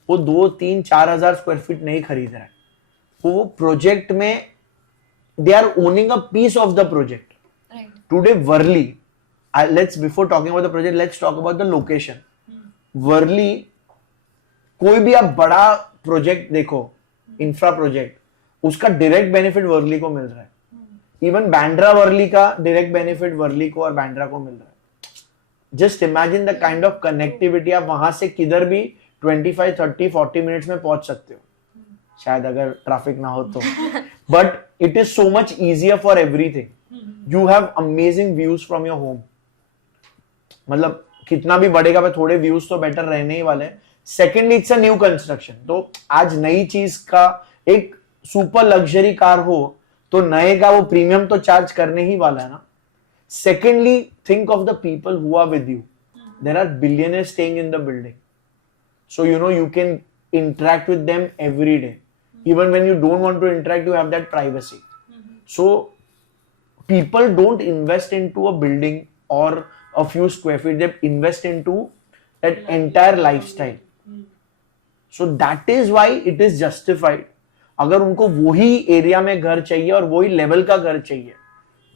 वो 2-3-4 हजार स्क्वायर फीट नहीं खरीद रहा है. वो प्रोजेक्ट में they are owning a piece of the project. Today Worli, let's before talking about the project, let's talk about the location. Worli, कोई भी आप बड़ा प्रोजेक्ट देखो, इंफ्रा प्रोजेक्ट, उसका डायरेक्ट बेनिफिट वर्ली को मिल रहा है. इवन बैंड्रा वर्ली का डायरेक्ट बेनिफिट वर्ली को और बैंड्रा को मिल रहा है. Just imagine the kind of connectivity. आप वहां से किधर भी 25, 30, 40 मिनट्स में पहुंच सकते हो, शायद अगर ट्रैफिक ना हो तो. But it is so much easier for everything. You have amazing views from your home. मतलब कितना भी बढ़ेगा पर थोड़े व्यूज तो बेटर रहने ही वाले. Secondly, it's a new construction. तो आज नई चीज का, एक सुपर लग्जरी कार हो तो नए का वो प्रीमियम तो चार्ज करने ही वाला है ना. Secondly, think of the people who are with you. There are billionaires staying in the building. So, you can interact with them every day. Even when you don't want to interact, you have that privacy. So, people don't invest into a building or a few square feet. They invest into that entire lifestyle. So, that is why it is justified. अगर उनको वही area में घर चाहिए और वही level का घर चाहिए,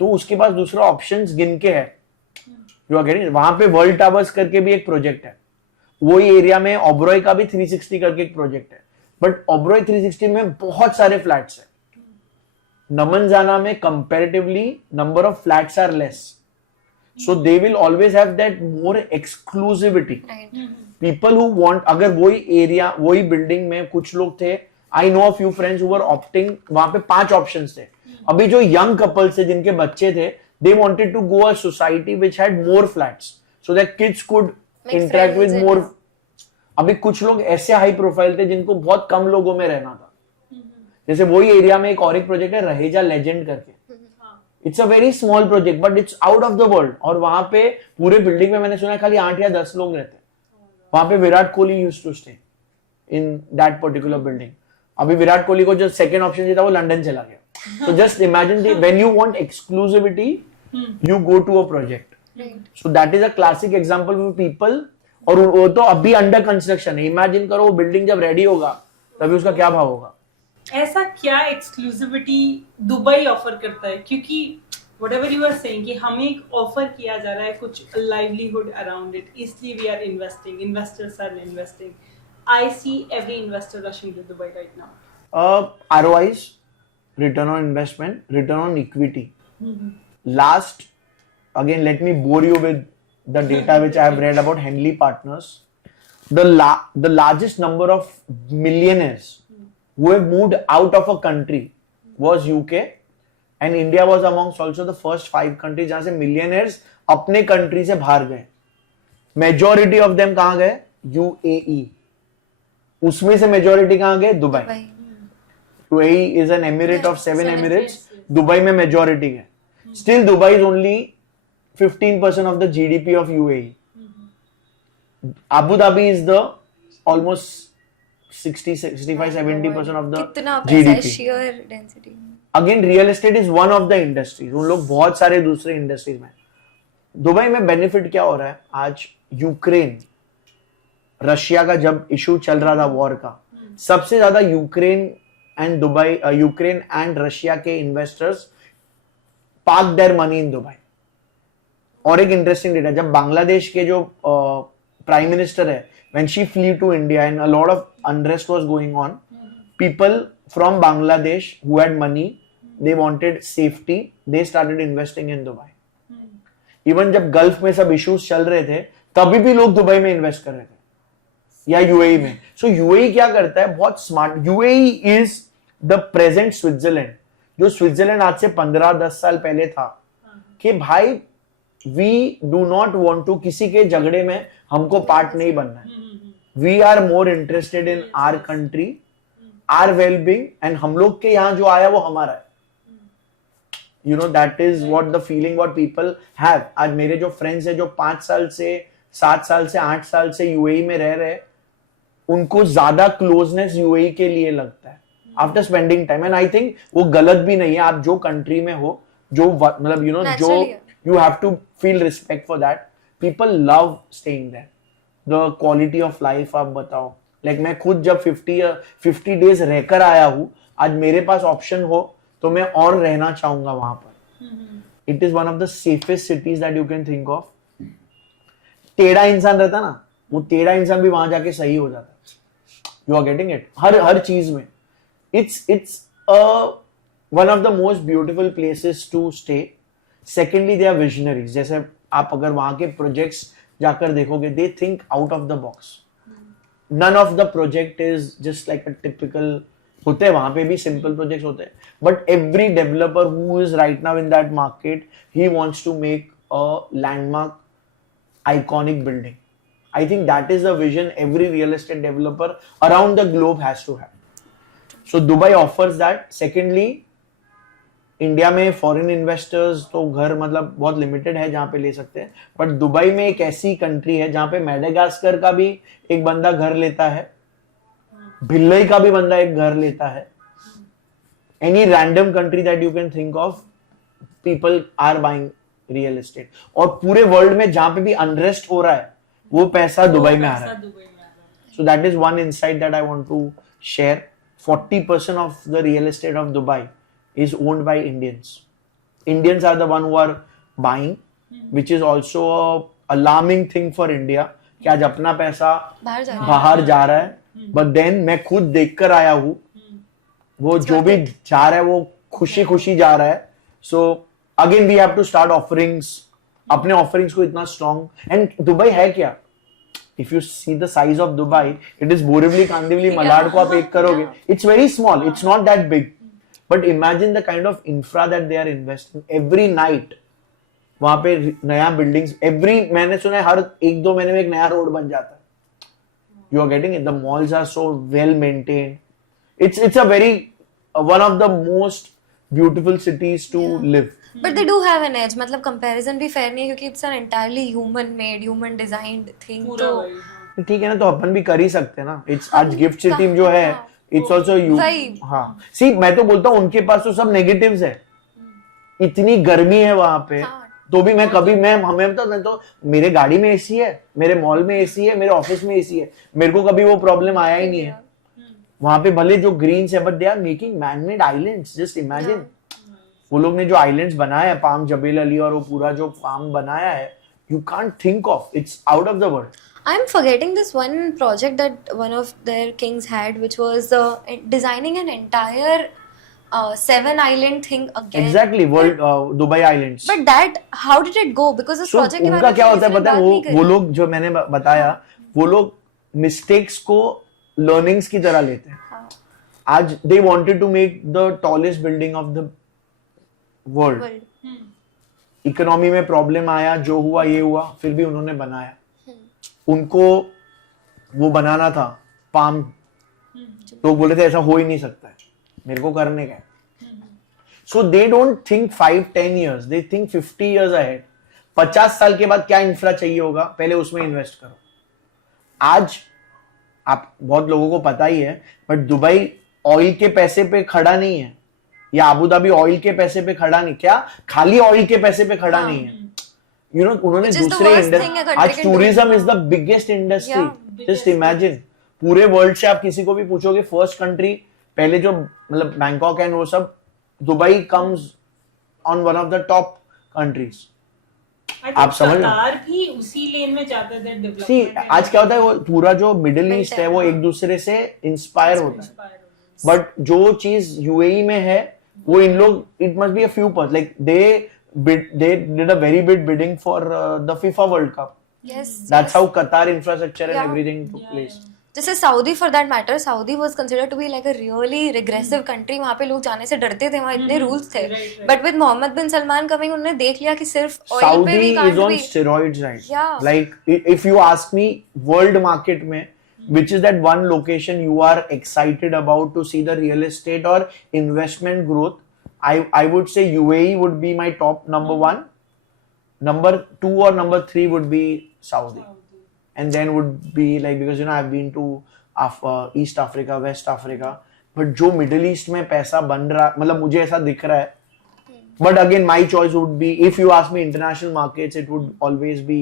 तो उसके पास दूसरा ऑप्शंस गिन के है. You are getting. वहां पे वर्ल्ड टावर्स करके भी एक प्रोजेक्ट है, वही एरिया में ओबरॉय का भी 360 करके एक प्रोजेक्ट है. बट ओबरॉय 360 में बहुत सारे फ्लैट्स है. नमन-जाना में comparatively number of flats are less, so they will always have that more exclusivity. People who want, अगर वही एरिया, वही बिल्डिंग में कुछ लोग थे, I know a few friends who were opting, वहां पे 5 ऑप्शंस थे. अभी जो यंग कपल्स थे जिनके बच्चे थे, they wanted to go a society which had more flats so that kids could interact with more. अभी कुछ लोग ऐसे हाई प्रोफाइल थे जिनको बहुत कम लोगों में रहना था. जैसे वही एरिया में एक और एक प्रोजेक्ट है रहेजा लेजेंड करके, it's a very small project but it's out of the world. और वहां पे पूरे बिल्डिंग में मैंने सुना है खाली 8 या 10 लोग रहते हैं। वहां पे Virat Kohli used to stay in that particular building. अभी विराट कोहली को जो सेकंड ऑप्शन था वो लंदन चला गया। So just imagine when you want exclusivity, you go to a project. So that is a classic example for people. और वो तो अभी अंडर कंस्ट्रक्शन है। इमेजिन करो वो बिल्डिंग जब रेडी होगा तभी उसका क्या भाव होगा। ऐसा क्या एक्सक्लूसिविटी दुबई ऑफर करता है? क्योंकि whatever you are saying कि हमें एक ऑफर किया जा रहा है कुछ लाइवलीहुड अराउंड इट, इसलिए we are investing, investors are investing. I see every investor rushing to Dubai right now. ROIs, return on investment, return on equity. Last, again, let me bore you with the data which I have read about Henley Partners. The largest number of millionaires who have moved out of a country was UK, and India was amongst also the first 5 countries जहां से millionaires अपने country से बाहर गए। Majority of them कहाँ गए? UAE। उसमें से majority कहाँ गए? Dubai. UAE is an emirate of 7 emirates. Dubai में majority है। Still Dubai is only 15% of the GDP of UAE. Abu Dhabi is the almost 60, 65, 70% of the कितना पैसा है, GDP. sheer density। Again, real estate is one of the industries. उन लोग बहुत सारे दूसरे इंडस्ट्रीज में। दुबई में बेनिफिट क्या हो रहा है? आज यूक्रेन रशिया का जब इशू चल रहा था वॉर का, सबसे ज्यादा यूक्रेन एंड रशिया के investors park their money in Dubai. और एक इंटरेस्टिंग डेटा, जब बांग्लादेश के जो प्राइम मिनिस्टर है, when she flee to India and a lot of unrest was going on, people from Bangladesh who had money, they wanted safety, they started investing in Dubai. Even जब Gulf में सब issues चल रहे थे तभी भी लोग दुबई में इन्वेस्ट कर रहे थे या यूएई में। सो यूएई क्या करता है? बहुत smart. UAE is the present Switzerland, जो स्विट्जरलैंड आज से 15-10 साल पहले था कि भाई we do not want to, किसी के झगड़े में हमको पार्ट नहीं बनना है। We are more interested in our country, our wellbeing, and हम लोग के यहाँ जो आया वो हमारा है। You know that is what the feeling what people have. आज मेरे जो फ्रेंड्स है जो 5 साल से 7 साल से 8 साल से यूएई में रह रहे, उनको ज्यादा क्लोजनेस यूएई के लिए लगता है after spending time. And I think वो गलत भी नहीं है। आप जो कंट्री में हो, जो मतलब यू नो जो you have to feel respect for that. People love staying there. The quality of life आप बताओ, लाइक मैं खुद जब 50 डेज रहकर आया हूं, आज मेरे पास ऑप्शन हो तो मैं और रहना चाहूंगा वहां पर। It is one of the safest cities that you can think of. टेढ़ा इंसान रहता ना, वो टेढ़ा इंसान भी वहां जाके सही हो जाता है। You are getting it? हर चीज में it's one of the most beautiful places to stay. Secondly, they are visionaries. जैसे आप अगर वहां के प्रोजेक्ट्स जाकर देखोगे, they think out of the box. None of the project is just like a typical, होते हैं वहां पे भी simple projects होते हैं, but every developer who is right now in that market, he wants to make a landmark iconic building. I think that is the vision every real estate developer around the globe has to have. So Dubai offers that. Secondly, India में foreign investors तो घर मतलब बहुत limited है जहां पे ले सकते हैं, बट दुबई में एक ऐसी कंट्री है जहां पे मेडागास्कर का भी एक बंदा घर लेता है, भिल्लई का भी बंदा एक घर लेता है। Any random country that you can think of, people are buying real estate. और पूरे वर्ल्ड में जहां पे भी अनरेस्ट हो रहा है वो पैसा दुबई में आ रहा है। So that is one insight that I want to share. 40% of the real estate of Dubai is owned by Indians. Indians are the one who are buying, which is also a alarming thing for India कि आज अपना पैसा बाहर जा रहा है। But then मैं खुद देखकर आया हूँ, वो जो भी जा रहा है वो खुशी खुशी जा रहा है। So again we have to start offerings, अपने offerings को इतना strong। And Dubai है क्या? If you see the size of Dubai, it is Borivali, Kandivali, Malad को आप एक करोगे, it's very small, it's not that big. But imagine the kind of infra that they are investing every night. वहां पे नया buildings, मैंने सुना है हर 1-2 महीने में एक नया रोड बन जाता है। You are getting it? The malls are so well maintained. It's a very one of the most beautiful cities to live. But they do have an edge, मतलब कंपैरिजन भी फेयर नहीं है क्योंकि it's an entirely human made human designed thing. पूरा तो वही, हाँ. ठीक है ना, तो अपन भी कर ही सकते हैं ना. इट्स आज गिफ्ट सिटी जो है इट्स ऑल्सो यू. वही. हाँ सी, मैं तो बोलता हूँ उनके पास तो सब नेगेटिव्स है. इतनी गर्मी है वहां पे, तो भी मैं कभी मैं तो मेरे गाड़ी में एसी है, मेरे मॉल में एसी है, मेरे ऑफिस में एसी है, मेरे को कभी वो प्रॉब्लम आया ही नहीं है. वहां पे भले जो ग्रीन्स है but they are making man made islands. Just imagine, वो लोग ने जो आइलैंड्स बनाया है, पाम जबेल अली और वो पूरा जो फार्म बनाया है, you can't think of, it's out of the world. I'm forgetting this one project that one of their kings had, which was designing an entire 7 island thing again. Exactly, world Dubai islands. But that, how did it go? Because this So, project के बारे उनका में क्या किसी होता है ने पता है, बात नहीं करी. वो लोग जो मैंने बताया, वो लोग मिस्टेक्स को लर्निंग्स की तरह लेते हैं. आज they wanted to make the tallest building of the world. World. Economy में प्रॉब्लम आया, जो हुआ ये हुआ, फिर भी उन्होंने बनाया. उनको वो बनाना था पाम, तो बोले थे ऐसा हो ही नहीं सकता है, मेरे को करने का है. So they don't think 5-10 years, they think 50 years ahead. 50 साल के बाद क्या इंफ्रा चाहिए होगा, पहले उसमें इन्वेस्ट करो. आज आप बहुत लोगों को पता ही है, बट दुबई ऑयल के पैसे पे खड़ा नहीं है, या अबू धाबी ऑयल के पैसे पे खड़ा नहीं. क्या खाली ऑयल के पैसे पे खड़ा नहीं है. यू नो, उन्होंने Which is the दूसरे worst thing a country आज can do. Tourism is the biggest industry. Just imagine, पूरे वर्ल्ड से आप किसी को भी पूछोगे फर्स्ट कंट्री, पहले जो मतलब बैंकॉक एंड वो सब, Dubai comes on one of the top countries. आप समझ रहे हो? कतार भी उसी लेन में जाता है डेवलपमेंट. सी, आज क्या होता है, वो पूरा जो मिडिल ईस्ट है वो एक दूसरे से इंस्पायर होता है. बट जो चीज यूएई में है, वो इन लोग, it must be a few person, like they did a very big bidding for the FIFA World Cup. Yes. That's how Qatar infrastructure and Yeah. everything took place. जैसे Saudi for that matter, Saudi was considered to be like a really regressive country. वहाँ पे लोग जाने से डरते थे, वहाँ इतने रूल्स थे. But with Mohammed bin Salman coming, उन्होंने देख लिया कि सिर्फ ऑयल पे भी Saudi can't is on be. steroids, right? Yeah. Like if you ask me, world market में, which is that one location you are excited about to see the real estate or investment growth, I would say UAE would be my top number 1. Number 2 or number 3 would be Saudi. And then would be like, because you know I've been to East Africa, West Africa, but जो Middle East में पैसा बन रहा, मतलब मुझे ऐसा दिख रहा है. But again, my choice would be, if you ask me international markets, it would always be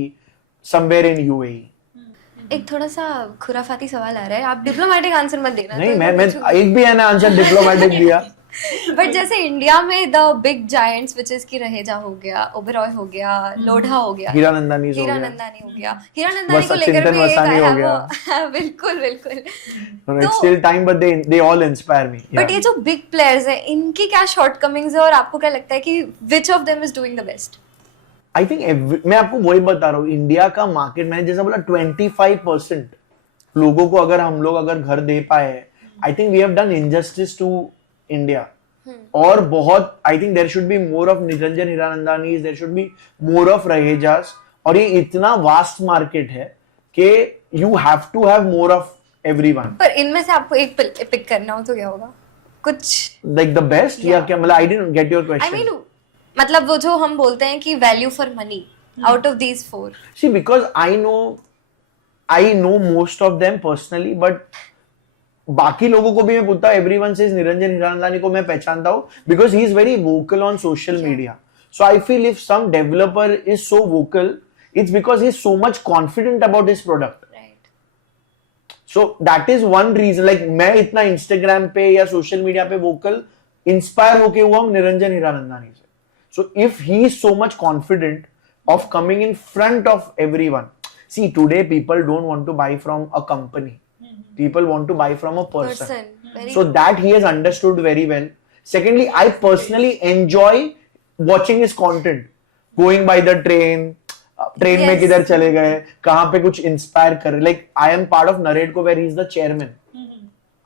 somewhere in UAE. एक थोड़ा सा खुराफाती सवाल आ रहा है, आप डिप्लोमेटिक आंसर मत देना. नहीं, मैं एक भी है ना आंसर डिप्लोमेटिक दिया. बट जैसे इंडिया में the big giants which is की रहेजा हो गया, ओबेरॉय हो गया, लोढ़ा हो गया, हीरानंदानी हो गया, हीरानंदानी हो गया. हीरानंदानी को लेकर चिंतन भी एक वसानी आया हो है गया. वो. बिल्कुल बिल्कुल. It's still time, but they all inspire me. But ये जो बिग प्लेयर्स हैं, इनकी क्या शॉर्टकमिंग्स है और आपको क्या लगता है कि which of them is doing the best? I think मैं आपको वही बता रहा हूँ, इंडिया का मार्केट, मैंने जैसा बोला 25% लोगों को अगर हम लोग अगर घर दे पाए, I think we have done injustice to India. और बहुत, I think there should be more of Niranjan Hiranandani, there should be more of Rahejas. और ये इतना वास्ट मार्केट है कि you have to have more of everyone. पर इनमें से आपको एक पिक करना हो तो क्या होगा? कुछ लाइक द बेस्ट, या क्या, मतलब I didn't get your I question. Mean, मतलब वो जो हम बोलते हैं कि value for money out of these 4. See, because I know most of them personally, but बाकी लोगों को भी मैं पूछता हूँ, everyone says निरंजन हीरानंदानी को मैं पहचानता हूँ because he is very vocal on social media. So I feel if some developer is so vocal, it's because he is so much confident about his product. Right. So that is one reason. Like मैं इतना Instagram पे या social media पे vocal, inspire होके हुआ हूँ निरंजन हीरानंदानी से. So if he is so much confident of coming in front of everyone. See, today people don't want to buy from a company. People want to buy from a person. Very So that he has understood very well. Secondly, I personally enjoy watching his content. Going by the train, train में किधर चले गए, कहाँ पे कुछ inspire कर रहे. Like I am part of NAREDCO where he is the chairman.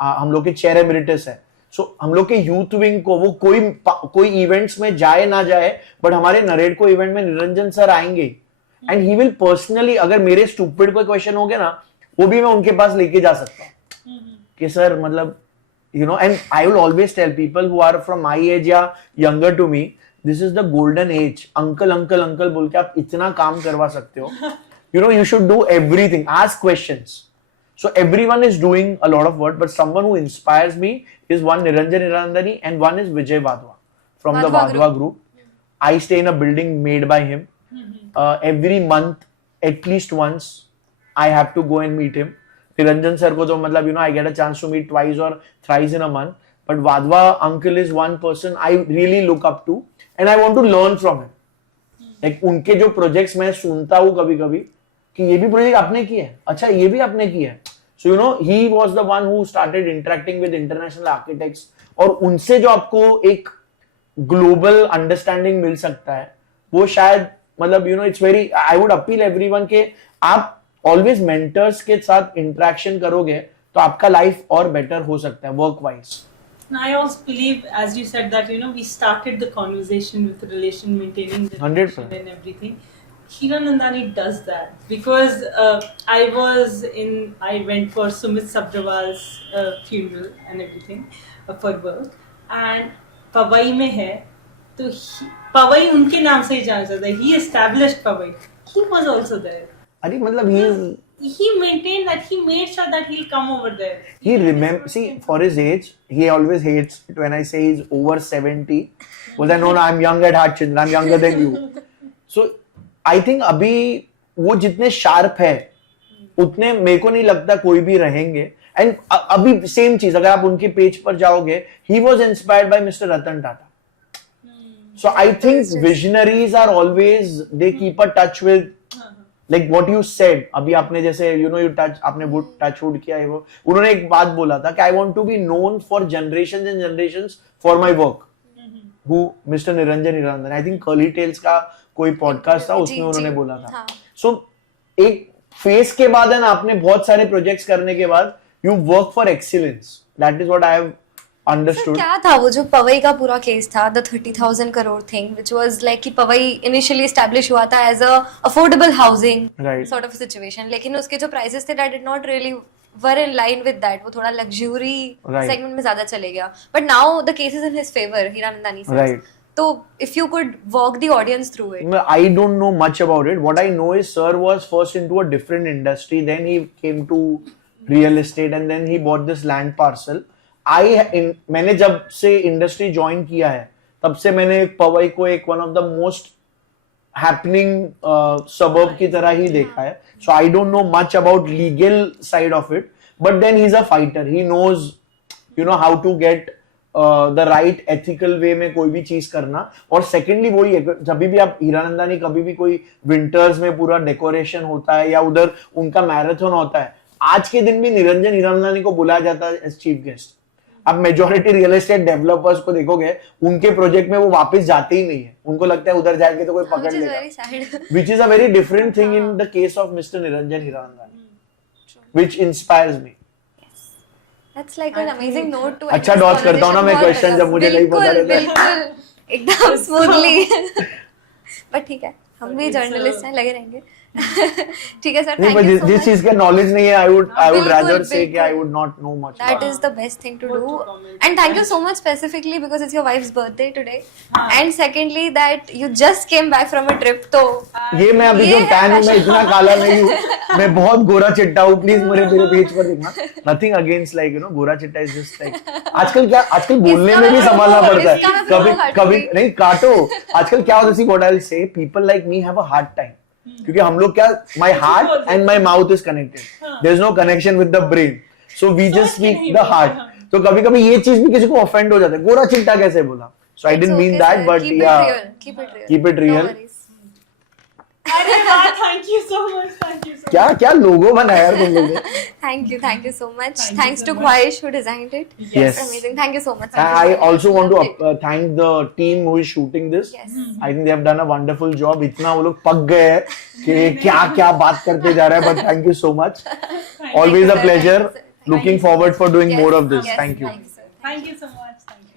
हम लोग के चेयर एमिरिटस है. सो हम लोग के यूथ विंग को, वो कोई इवेंट्स में जाए ना जाए, बट हमारे नरेडको इवेंट में निरंजन सर आएंगे. एंड ही विल पर्सनली, अगर मेरे स्टूपिड कोई क्वेश्चन हो गया ना, वो भी मैं उनके पास लेके जा सकता हूँ कि सर मतलब you know, and I will always tell people who are from my age या younger to me, this is the golden age. Uncle, uncle, uncle बोल के आप इतना काम करवा सकते हो. You know, you should do everything. Ask questions. So everyone is doing a lot of work, but someone who inspires me is one Niranjan Hirandani and one is Vijay Vadhwa from the Vadhwa Vadhwa group. I stay in a building made by him. Every month, at least once, I have to go and meet him. Niranjan sir ko to matlab, you know, I get a chance to meet twice or thrice in a month. But Vadhwa uncle is one person I really look up to and I want to learn from him. Like उनके जो projects मैं सुनता हूँ कभी-कभी कि ये भी project आपने किया है, अच्छा ये भी आपने किया है. So you know, he was the one who started interacting with international architects और उनसे जो आपको एक global understanding मिल सकता है, वो शायद मतलब you know, it's very, I would appeal everyone के आप always mentors के साथ interaction करोगे तो आपका life और better हो सकता है work wise. I also believe, as you said, that you know we started the conversation with relation, maintaining the 100%. relation and everything. Hiranandani does that because I went for Sumit Sabharwal's funeral and everything for work, and Powai में है तो Powai उनके नाम से ही जाना जाता है. He established Powai. He was also there. अरे मतलब He maintained that, he made sure that he'll come over there. he remember, see, for his age, he always hates it when I say he's over 70. Well, then, no, I'm young at heart, Chandra. I'm younger than you. So, I think अभी वो जितने sharp है, उतने मेरे को नहीं लगता कोई भी रहेंगे. And अभी same चीज, अगर आप उनके पेज पर जाओगे, he was inspired by Mr. Ratan Tata. So, I think visionaries are always, they keep a touch with like what you said. अभी आपने जैसे you know you touch आपने touch wood किया है वो, उन्होंने एक बात बोला था कि I want to be known for generations and generations for my work. Who Mr. Niranjan Hirandani, I think Curly Tales का कोई podcast था उसमें उन्होंने बोला था. So एक phase के बाद है ना, आपने बहुत सारे projects करने के बाद you work for excellence. That is what I have understood. क्या था वो जो पवई का पूरा केस था, the 30,000 crore thing, which was like कि पवई initially establish हुआ था as a affordable housing Right. sort of a situation, लेकिन उसके जो prices थे that did not really were in line with that, वो थोड़ा luxury Right. segment में ज़्यादा चले गया. But now the case is in his favor, Hiranandani says. Right. So if you could walk the audience through it. I don't know much about it. What I know is sir was first into a different industry, then he came to real estate and then he bought this land parcel. मैंने जब से industry join किया है तब से मैंने पवई को एक one of the most happening suburb की तरह ही देखा है. So I don't know much about legal side of it, but then he is a fighter. He knows you know how to get the right ethical way में कोई भी चीज करना. और सेकेंडली वही है, जब भी आप हीरानंदानी कभी भी कोई विंटर्स में पूरा डेकोरेशन होता है या उधर उनका मैराथन होता है, आज के दिन भी निरंजन हीरानंदानी को बुलाया जाता है एज चीफ गेस्ट. अब मेजॉरिटी रियल एस्टेट डेवलपर्स को देखोगे, उनके प्रोजेक्ट में वो वापस जाते ही नहीं है, उनको लगता है उधर जाएंगे तो कोई पकड़ लेगा, which is a very different thing in the case of Mr. Niranjan Hirandani, which inspires me. That's like an amazing note to. अच्छा dodge करता हूँ ना मैं question जब मुझे नहीं पता रहता. बिल्कुल एकदम smoothly. बट ठीक है, हम भी जर्नलिस्ट हैं, लगे रहेंगे. ठीक है सर, नहीं, थैंक यू सो जिस मच. चीज का नॉलेज नहीं है, I would बिल्कुल, rather say कि I बिल्कुल. would not know much. That is the best thing to do. And thank you so much specifically because it's your wife's birthday today. And secondly that you just came back from a trip. तो ये मैं अभी जो tan हूँ, मैं इतना काला नहीं हूँ, मैं बहुत गोरा चिट्टा हूँ. प्लीज मेरे पेज पर देखना. Nothing against like you know गोरा चिट्टा is just like आजकल बोलने में भी संभालना पड़ता है. कभी नहीं काटो. आजकल क्या होता है, what I'll say, people like me have a hard time. क्योंकि हम लोग क्या, my heart and my mouth is connected. There is no connection with the brain. So we just speak the heart. तो कभी-कभी ये चीज भी किसी को offend हो जाता है. गोरा चिट्टा कैसे बोला? So I didn't mean that, but yeah. Keep it real. No worries. अरे वाह, thank you so much. क्या लोगो बनाया यार तुम लोगों ने. Thank you so much. Thanks to Khwahish who designed it. Yes. Amazing. Thank you so much. I also want to thank the team who is shooting this. Yes. I think they have done a wonderful job. इतना वो लोग पक गए हैं कि क्या बात करते जा रहे हैं. But thank you so much. Always a pleasure. Looking forward for doing more of this. Yes. Thank you. Sir. Thank you so much.